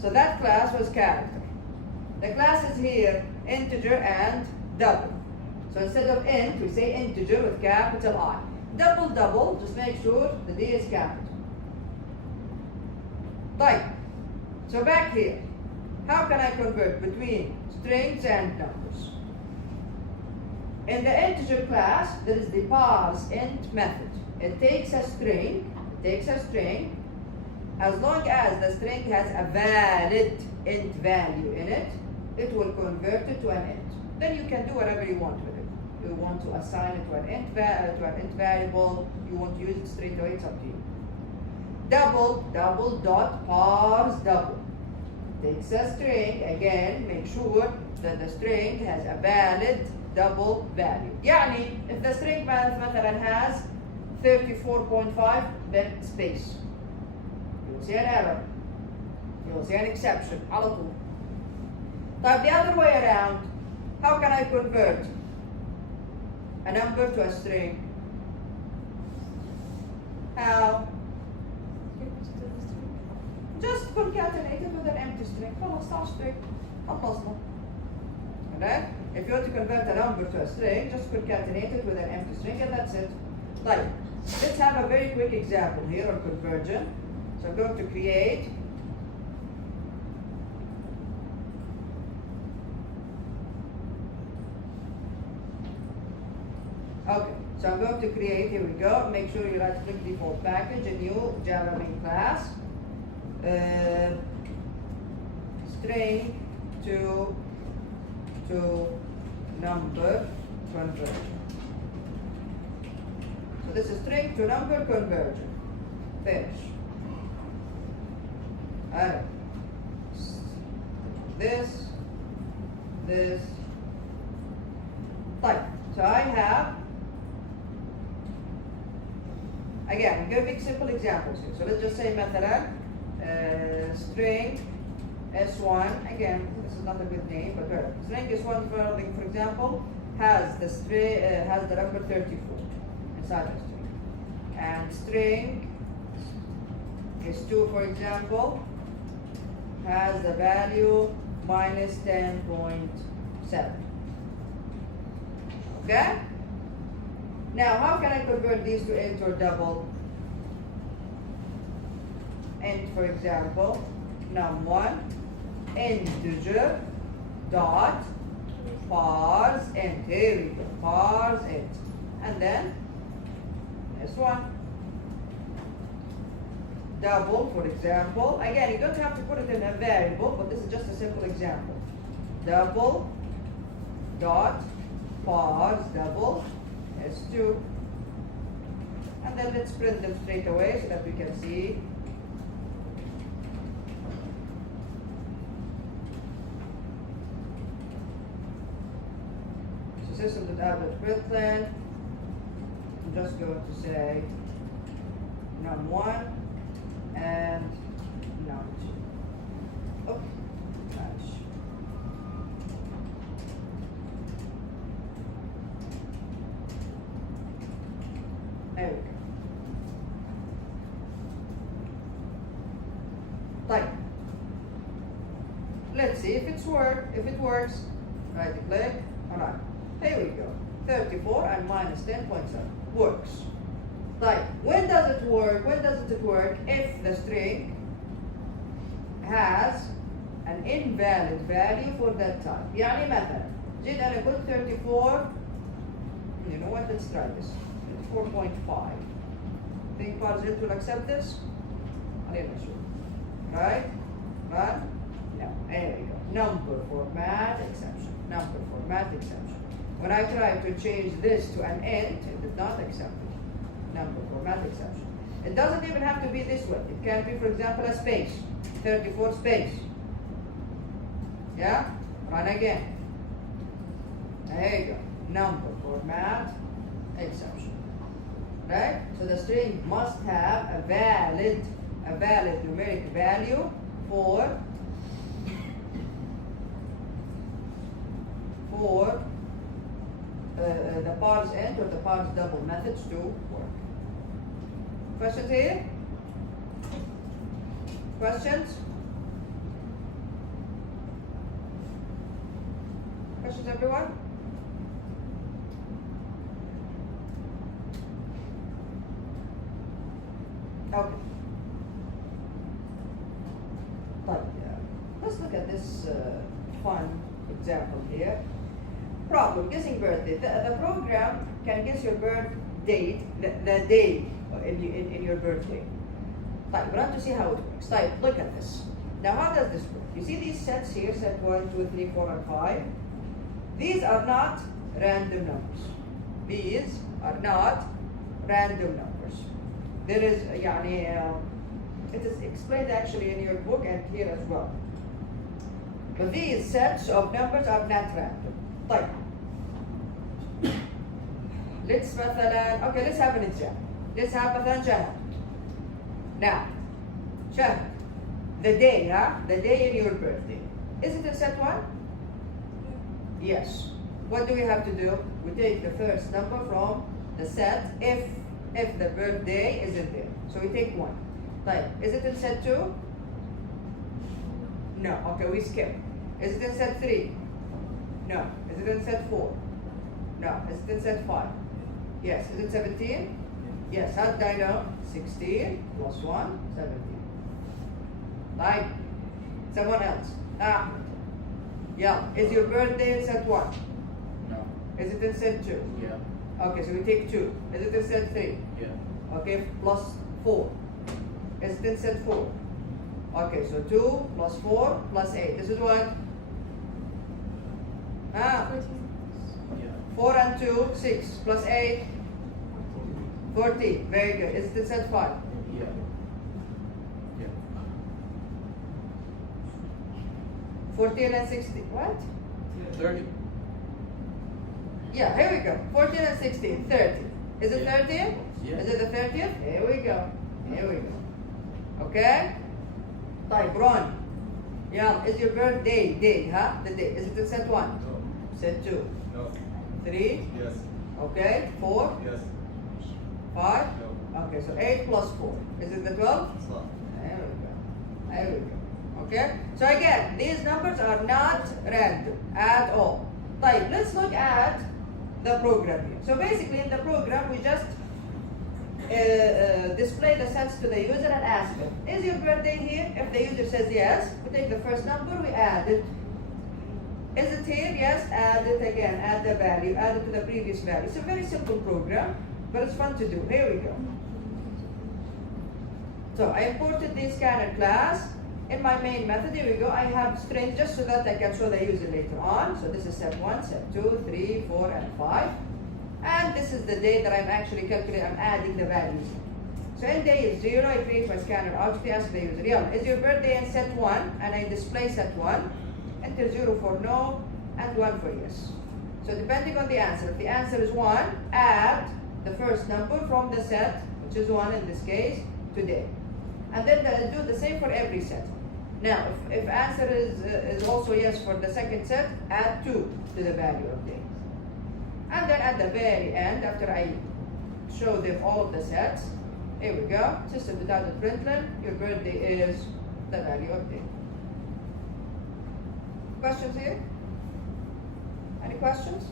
So that class was character. The class is here, integer and double. So instead of int, we say integer with capital I. Double double, just make sure the D is capital. Right. So back here, how can I convert between strings and numbers? In the integer class, there is the parseInt method. It takes a string, as long as the string has a valid int value in it, it will convert it to an int. Then you can do whatever you want with it. You want to assign it to an int variable, you want to use it straight away, it's up to you. Double dot parse double. Takes a string, again, make sure that the string has a valid double value. يعني if the string مثلا has 34.5 then space. You will see an error. You will see an exception على طول. طيب the other way around, how can I convert a number to a string? How? Just concatenate it with an empty string. خلاص صار string. خلصنا. Okay? If you want to convert a number to a string, just concatenate it with an empty string and that's it. Like, let's have a very quick example here on conversion. So I'm going to create okay, so I'm going to create, here we go, make sure you right click default package, a new Java main class, string to number conversion. So this is string to number conversion. Finish. Alright. This. Type. So I have, again, I'm going to make simple examples here. So let's just say مثلا string S1, again, this is not a good name, but whatever. String S1, for example, has the string has the number 34 inside the string, and string S2, for example, has the value minus 10.7. Okay? Now, how can I convert these to int or double? Int, for example, num1 integer dot parse int. Here we go, parse int, and then S1. Double, for example. Again, you don't have to put it in a variable, but this is just a simple example. Double dot parse double S2, and then let's print them straight away so that we can see. So system.out.println, I'm just going to say num1 and num2. Okay, nice. There we go. Like, let's see if it works. Right click. Alright. Here we go. 34 and minus 10.7 works. Like, when does it work? When doesn't it work? If the string has an invalid value for that type. يعني مثلا جيت أنا قلت 34. You know what? Let's try this. 4.5. Think parseInt will accept this? I'm not sure. Right? Run? No. There we go. Number format exception. Number format exception. When I try to change this to an int, it did not accept it. Number format exception. It doesn't even have to be this way. It can be, for example, a space. 34 space. Yeah? Run again. There you go. Number format exception. Right? So the string must have a valid numeric value for the parseInt or the parse double methods to work. Questions here? Questions? questions, everyone? Okay. But let's look at this fun example here. Problem, guessing birthday. The program can guess your birth date, the day in your birthday. Right, we have to see how it works. Right, look at this. Now, how does this work? You see these sets here, set 1, 2, 3, 4, and 5. These are not random numbers. These are not random numbers. There is, it is explained actually in your book and here as well. But these sets of numbers are not random. طيب. Let's have an example. Let's have مثلا شهر. Now, شهر. The day, The day in your birthday. Is it in set 1? Yes. What do we have to do? We take the first number from the set if the birthday isn't there. So we take 1. Right. Is it in set 2? No. Okay, we skip. Is it in set 3? No. Is it in set 4? No. Is it in set 5? Yes. Is it 17? Yes. How did I know? 16 plus 1, 17. Right. Someone else. Ahmed. Yeah. Is your birthday in set 1? No. Is it in set 2? Yeah. Okay, so we take 2. Is it in set 3? Yeah. Okay, plus 4. Is it in set 4? Okay, so 2 plus 4 plus 8. This is what? 14. Yeah. 4 and 2, 6 plus 8, 14. Very good. Is it in set 5? Yeah. Yeah. 14 and 16. What? 30. Yeah, here we go. 14 and 16, 30. Is it Yeah. 30th? Yeah. Is it the 30th? Here we go. Here we go. Okay? Type Ron. Yeah, is your birthday day, The day. Is it in set 1? No. Set 2. No. 3. Yes. Okay. 4. Yes. 5. No. Okay, so 8 plus 4. Is it the 12? It's not. There we go. There we go. Okay? So again, these numbers are not random at all. Right, let's look at the program here. So basically in the program, we just display the sets to the user and ask them, is your birthday here? If the user says yes, we take the first number, we add it. Is it here? Yes, add it again, add the value, add it to the previous value. It's a very simple program, but it's fun to do. Here we go. So I imported the scanner class. In my main method, here we go, I have strings just so that I can show the user later on. So this is set 1, set 2, 3, 4, and 5. And this is the day that I'm actually calculating, I'm adding the values. So in day is 0, I create my scanner object, I ask the user, yeah, is your birthday in set 1? And I display set 1. Enter 0 for no, and 1 for yes. So depending on the answer, if the answer is 1, add the first number from the set, which is 1 in this case, to day. And then do the same for every set. Now, if answer is also yes for the second set, add 2 to the value of day. And then at the very end, after I show them all the sets, here we go, system.out.println, your birthday is the value of day. Questions here? Any questions?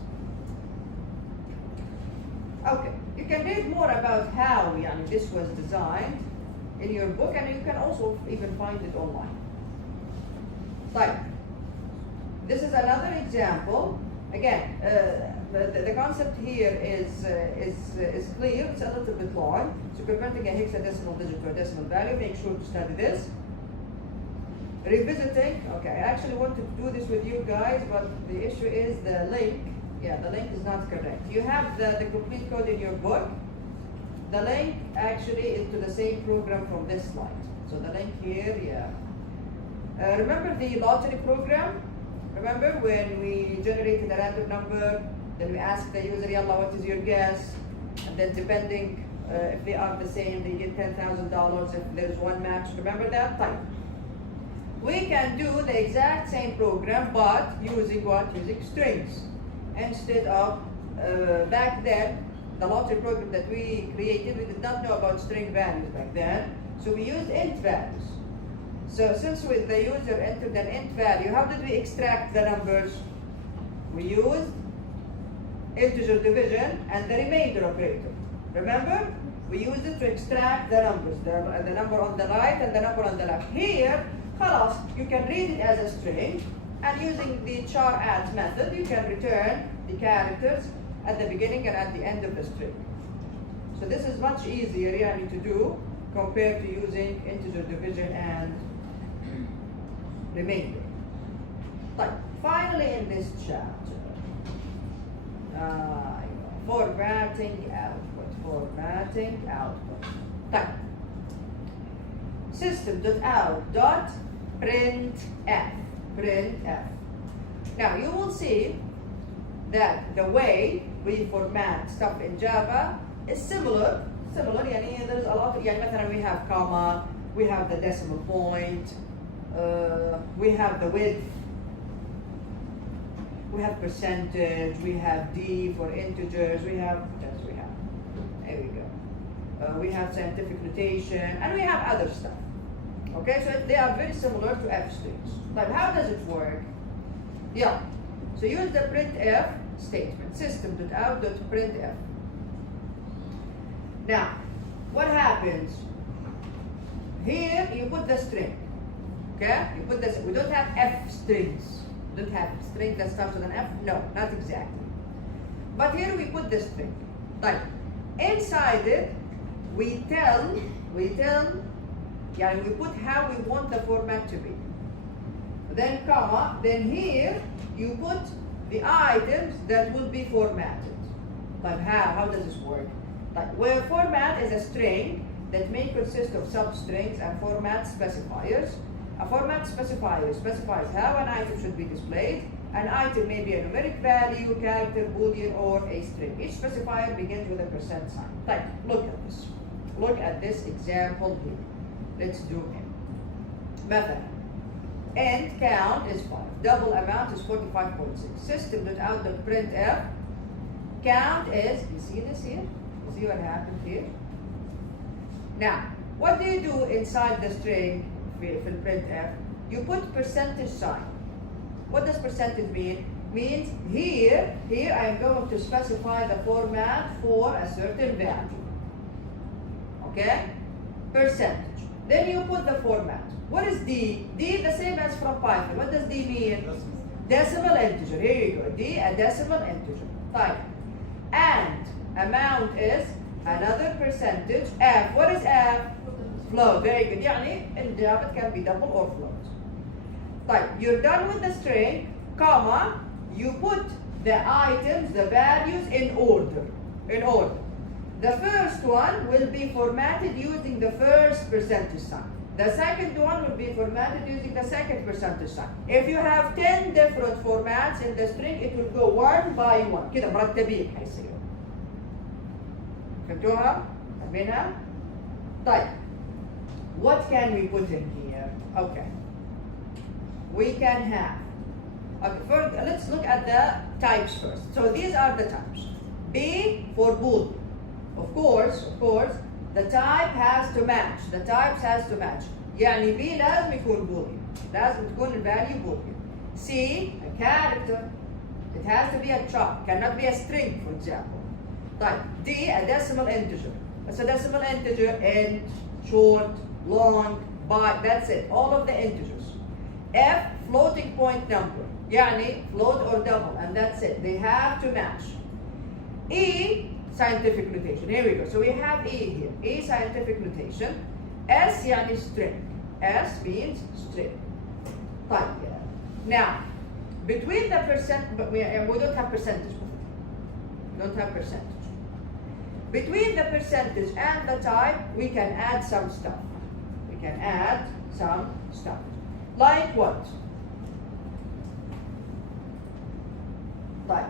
Okay, you can read more about how this was designed in your book, and you can also even find it online. Like, this is another example. Again, the concept here is clear. It's a little bit long. So converting a hexadecimal digit to a decimal value, make sure to study this. Revisiting. Okay, I actually wanted to do this with you guys, but the issue is the link. Yeah, the link is not correct. You have the complete code in your book. The link actually is to the same program from this slide. So the link here, yeah. Remember the lottery program? Remember when we generated a random number, then we asked the user, yalla, what is your guess? And then depending if they are the same, they get $10,000 if there's one match. Remember that type? We can do the exact same program, but using what? Using strings. Instead of, back then, the lottery program that we created, we did not know about string values back then, so we used int values. So since the user entered an int value, how did we extract the numbers? we used integer division and the remainder operator. Remember? We used it to extract the numbers, the number on the right and the number on the left. Here, خلاص, you can read it as a string, and using the char add method, you can return the characters at the beginning and at the end of the string. So this is much easier يعني, to do compared to using integer division and remainder. طيب, finally in this chapter, formatting output. طيب, system.out.printf. Now you will see that the way we format stuff in Java is similar. يعني there's a lot. يعني مثلا we have comma, we have the decimal point, we have the width, we have percentage, we have D for integers, there we go. We have scientific notation, and we have other stuff. Okay, so they are very similar to F strings. But how does it work? Yeah, so use the printf statement, system.out.printf. Now, what happens? Here you put the string. Okay, you put this. We don't have F strings. We don't have string that starts with an F. No, not exactly. But here we put the string. Like inside it, we tell. Yeah, we put how we want the format to be. Then comma. Then here you put the items that will be formatted. But how does this work? Like where format is a string that may consist of substrings and format specifiers. A format specifier specifies how an item should be displayed. An item may be a numeric value, character, boolean, or a string. Each specifier begins with a percent sign. Like, look at this. Look at this example here. Let's do it. Method. End count is 5. Double amount is 45.6. System.out.printf. Count is, you see this here? You see what happened here? Now, what do you do inside the string for printf? You put percentage sign. What does percentage mean? Means here I am going to specify the format for a certain value. Okay? Percentage. Then you put the format. What is D? D the same as from Python. What does D mean? Decimal integer. Here you go. D, a decimal integer. Type. And amount is another percentage. F. What is F? Float. Very good. يعني in Java it can be double or float. Type. You're done with the string, comma, you put the items, the values in order. The first one will be formatted using the first percentage sign. The second one will be formatted using the second percentage sign. If you have 10 different formats in the string, it will go one by one. كده مرتبين حيصيروا. فهمتوها؟ فاهمينها؟ طيب. What can we put in here? Okay. We can have. Okay, first, let's look at the types first. So these are the types. B for bool. Of course, the type has to match. The types has to match. يعني B لازم يكون boolean. لازم تكون الvalue boolean. C, a character. It has to be a char. Cannot be a string, for example. Type D, a decimal integer. It's a decimal integer, int, short, long, byte. That's it. All of the integers. F, floating point number. يعني float or double, and that's it. They have to match. E, scientific notation. Here we go. So we have E here. E, scientific notation. S يعني string. S means string. Type here. Now, between the percent, but we don't have percentage. We don't have percentage. Between the percentage and the type, we can add some stuff. Like what? طيب.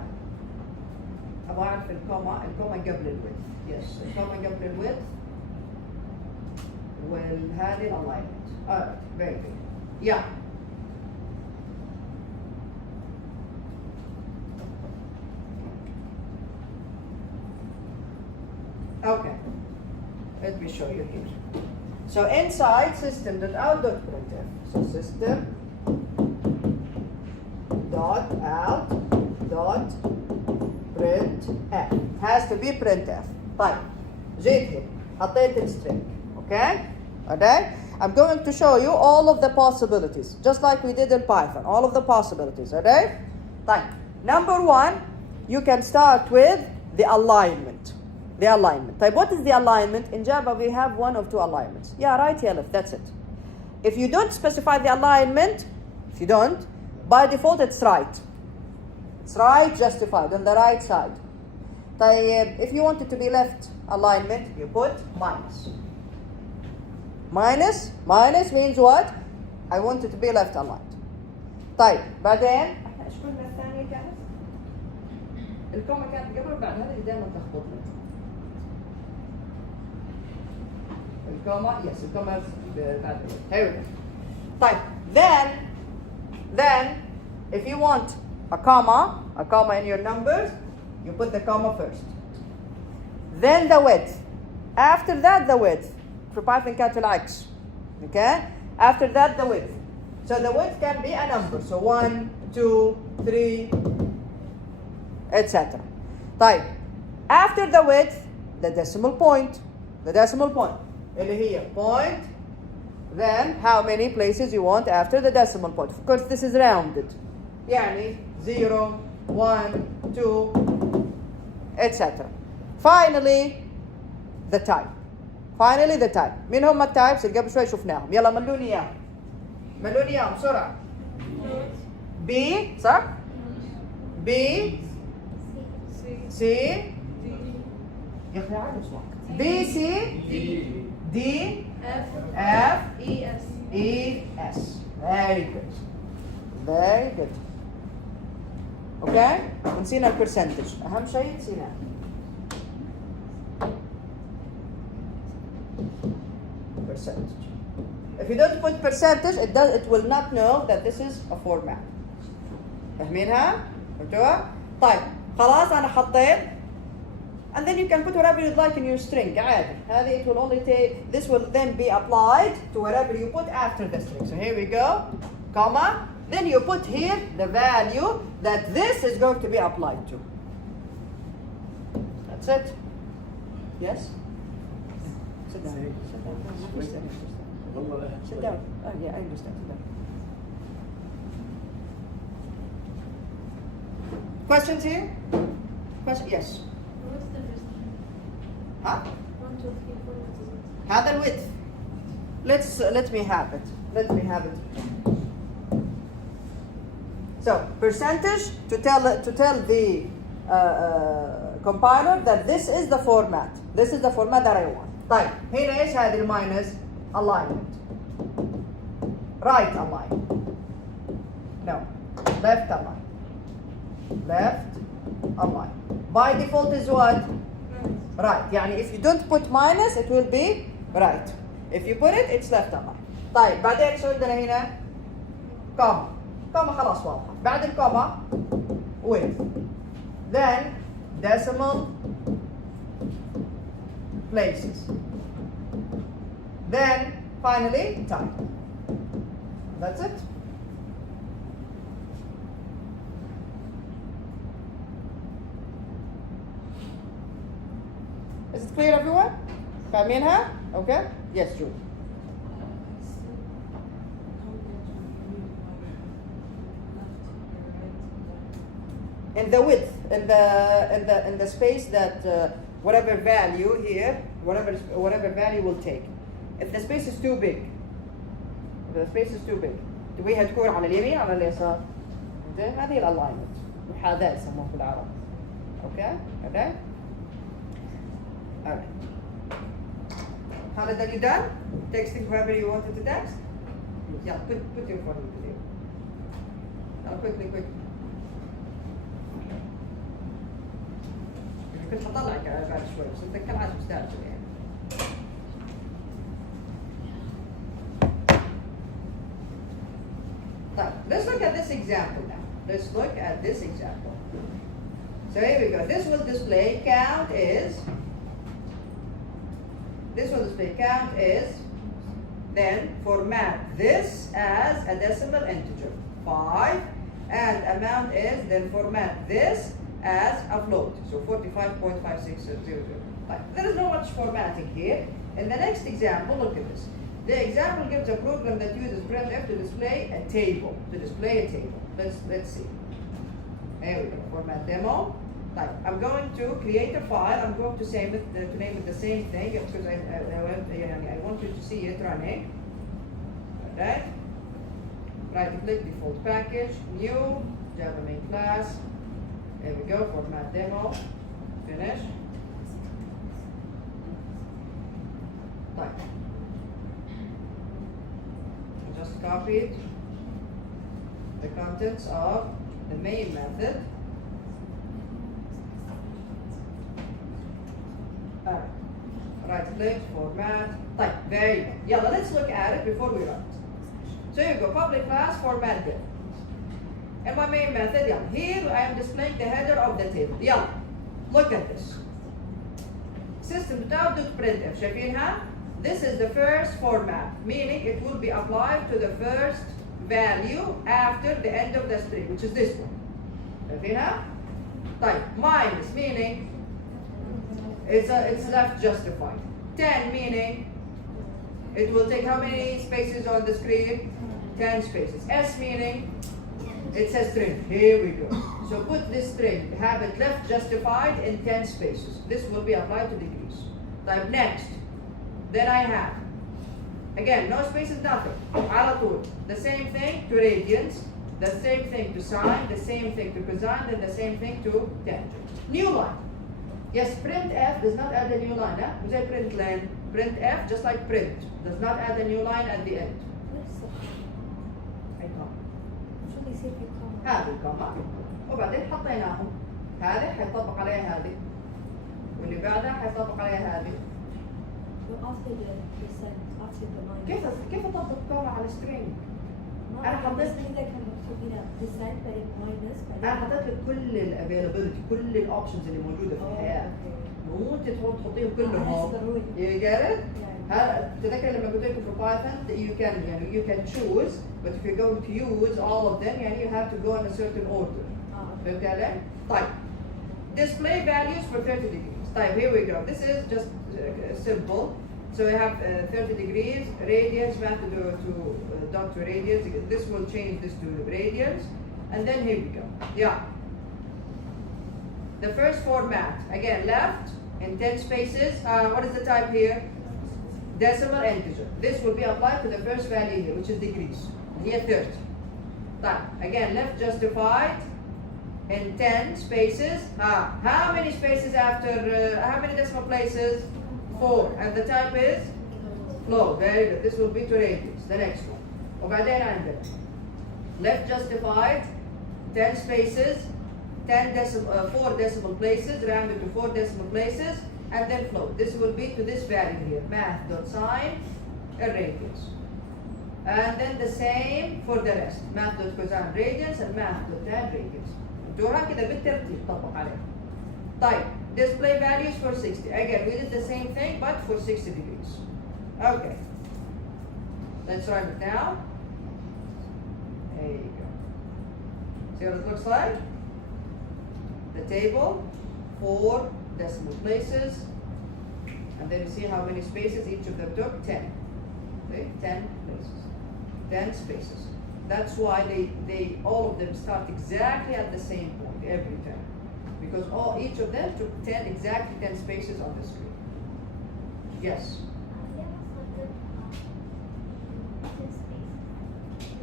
أبغى أعرف الكوما قبل الويدث. Yes, الكوما قبل الويدث. وهذه alignment. Alright, very good. Yeah. Okay. Let me show you here. So inside system.out.printf. So system.out.printf. dot print f. Has to be print f. طيب جيت هنا حطيت string. Okay? Alright? I'm going to show you all of the possibilities, just like we did in Python, all of the possibilities. Alright? طيب number one, you can start with the alignment. The alignment. طيب what is the alignment? In Java we have one of two alignments. Yeah, right, yeah, left, that's it. If you don't specify the alignment, if you don't, by default it's right. It's right justified on the right side. طيب if you want it to be left alignment, you put minus. Minus means what? I want it to be left aligned. طيب بعدين احنا ايش قلنا الثانية كانت؟ الكومة كانت قبل بعد هذا اللي دائما تخبطنا. الكومة yes الكومة بعد here we go. طيب then if you want a comma in your numbers, you put the comma first. Then the width. After that the width. في Python كانت العكس. Okay? After that the width. So the width can be a number. So 1, 2, 3, etc. طيب after the width the decimal point. The decimal point. اللي هي point. Then how many places you want after the decimal point. Of course this is rounded. يعني 0, 1, 2, etc. Finally the type. Finally the type. مين هم التايبس اللي قبل شوي شفناهم؟ يلا ملوني اياهم. ملوني اياهم بسرعة. B صح؟ B C يا اخي عارف اسمك. B C D F E S. Very good. Very good. Okay? ونسينا البرسنتج. أهم شيء نسيناه. Percentage. If you don't put percentage, it will not know that this is a format. فاهمينها؟ فهمتوها؟ طيب خلاص أنا حطيت. And then you can put whatever you'd like in your string. عادي. هذه it will only take. This will then be applied to whatever you put after the string. So here we go, comma. Then you put here the value that this is going to be applied to. That's it. Yes. Sit down. Sit down. Sit down. Oh yeah, I understand. Sit down. Questions here? Question? Yes. What's the rest? Huh? 1, 2, 3, 4, what is it? هذا الوidth. Let me have it. Let me have it. So percentage to tell the compiler that this is the format. This is the format that I want. طيب هنا ايش هذه الماينس؟ alignment. Right align. No. Left align. Left align. By default is what? Right. يعني if you don't put minus it will be right. If you put it it's left align. طيب بعدين شو عندنا هنا؟ comma. comma خلاص واضحة. بعد الكوما with. Then decimal places. Then finally type. That's it. Is it clear everyone? فاهمينها؟ Okay? Yes, Jude. In the width, in the space that whatever value here, whatever value will take. If the space is too big, تبغيها تكون على اليمين على اليسار. زين هذه الalignment. محاذاة يسموها في العرب. Okay? Okay? Alright. Khaled, are you done? Texting whoever you wanted to text? Yeah, put your phone in there. Now quickly. كنت حطلعك بعد شوي بس انت كالعادة مستعجل يعني. طيب, let's look at this example now. Let's look at this example. So here we go. This will display count is. Then format this as a decimal integer. 5 and amount is, then format this as a float. So 45.5600. There is no much formatting here. In the next example, look at this. The example gives a program that uses printf to display a table. Let's see. Here we go. Format demo. I'm going to create a file. I'm going to name it the same thing because I want you to see it running. Right? Right click, default package, new, Java main class. There we go. Format demo. Finish. Just copied the contents of the main method. Right click, format. Very good. Yeah, let's look at it before we run it. So here you go, public class, format div. And my main method, here I am displaying the header of the table. Look at this. System.printf, شايفينها? This is the first format, meaning it will be applied to the first value after the end of the string, which is this one. شايفينها؟ minus meaning it's left justified. 10 meaning it will take how many spaces on the screen? 10 spaces. S meaning it's a string. Here we go. So put this string, have it left justified in 10 spaces. This will be applied to degrees. Next. Then I have, again, no spaces, nothing. على طول. The same thing to radians, the same thing to sine, the same thing to cosine, and the same thing to tangent. New line. Yes, printf does not add a new line. زي println. Printf, just like print, does not add a new line at the end. شو اللي يصير في الكاميرا؟ هذه الكوما وبعدين حطيناهم. هذه حيطبق عليها هذه واللي بعدها حيطبق عليها هذه. after the percent, after the minus. كيف اطبق كوما على سترينج؟ أنا حطيت- بس إذا كان مكتوب هنا percent بعدين minus انا حطيت لك كل الافيلابيلتي، كل الاوبشنز اللي موجوده في الحياه. مو انت تحطيهم كلهم. ضروري. You get it؟ هذا تذكر لما قلت لكم في بايثون you can choose, but if you're going to use all of them you have to go in a certain order. فهمت علي؟ طيب. Display values for 30 degrees. طيب here we go. This is just simple. So we have 30 degrees, radians, we have to do dot to radians. This will change this to radians. And then here we go. The first format, again, left in 10 spaces. What is the type here? Decimal integer. This will be applied to the first value here, which is degrees. Here 30. Type. Again, left justified in 10 spaces. How many spaces after, how many decimal places? 4. And the type is? Flow. Very good. This will be to radians. The next one. وبعدين عندنا left justified 10 spaces, 4 decimal places, rounded to 4 decimal places, and then float. This will be to this value here, math.sine and radians. And then the same for the rest, math.cosine radians and math.tan radians. انتوا هكذا بالترتيب طبق عليهم. طيب, display values for 60. Again, we did the same thing, but for 60 degrees. Okay. Let's write it down. There you go. See what it looks like? The table, 4 decimal places, and then you see how many spaces each of them took? 10. Okay, 10 places, 10 spaces. That's why they all of them start exactly at the same point every time, because each of them took 10 exactly 10 spaces on the screen. Yes.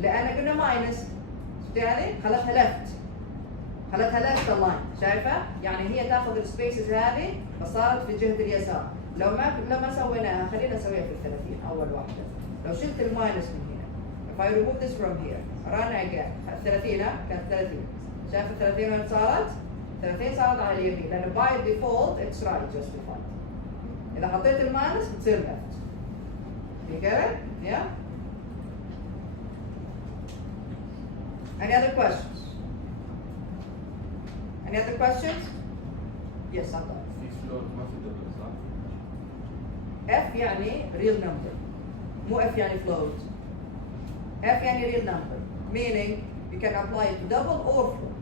لأن قلنا ماينس، شفتي هذه؟ خلتها لفت. خلتها لفت اللاين، شايفة؟ يعني هي تاخذ السبيسز هذه فصارت في جهة اليسار. لو ما سويناها خلينا نسويها في 30 أول واحدة. لو شلت الماينس من هنا. If I remove this from here, run again. 30 كانت 30. شايفة 30 وين صارت؟ 30 صارت على اليمين، لأن by default it's right justified. إذا حطيت الماينس بتصير left. You get it? Yeah? Any other questions? Any other questions? Yes, Santa. في فلوت ما في دبل صح؟ F يعني real number. مو F يعني float. F يعني real number. Meaning You can apply it to double or float.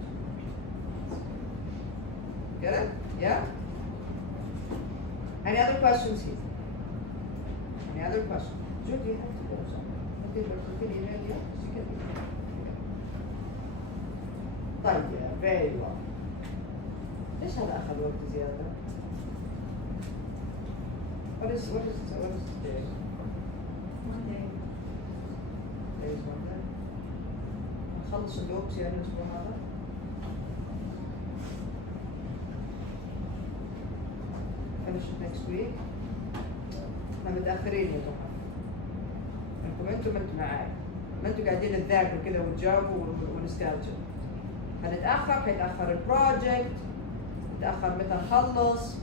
Get it? Yeah? Any other questions here? Any other questions? Judy, you have to go. So. Continue, yeah? You can do it. طيب very well. ليش هذا أخذ وقت زيادة؟ What is today? Monday. Today is Monday. نخلص الدوبس يعني الأسبوع هذا؟ Finish it next week. احنا متأخرين يا جماعة. انتم معاي. ما انتم قاعدين تذاكروا كذا وتجاوبوا ونستعجل. هنتأخر، حيتأخر البروجكت، نتأخر متى نخلص.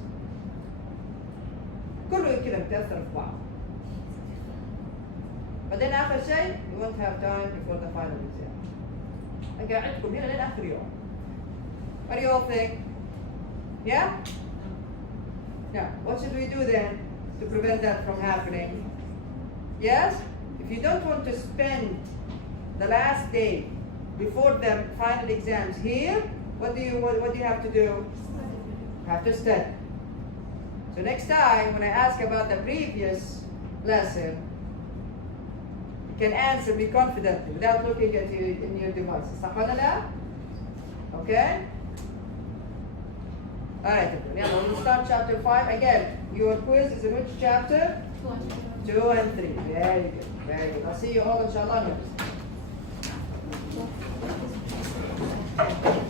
كله كذا متأثر في بعض. بعدين آخر شيء you won't have time before the final exam. أقعدكم هنا لين آخر يوم. What do you all think? Yeah? Yeah. What should we do then to prevent that from happening? Yes? If you don't want to spend the last day before the final exams here, what do you have to do? You have to study. So next time when I ask about the previous lesson, you can answer me confidently without looking at you in your devices. صح ولا لا? Okay? Alright, now we'll start chapter 5. Again, your quiz is in which chapter? 2 and 3. Very good. Very good. I'll see you all inshallah next.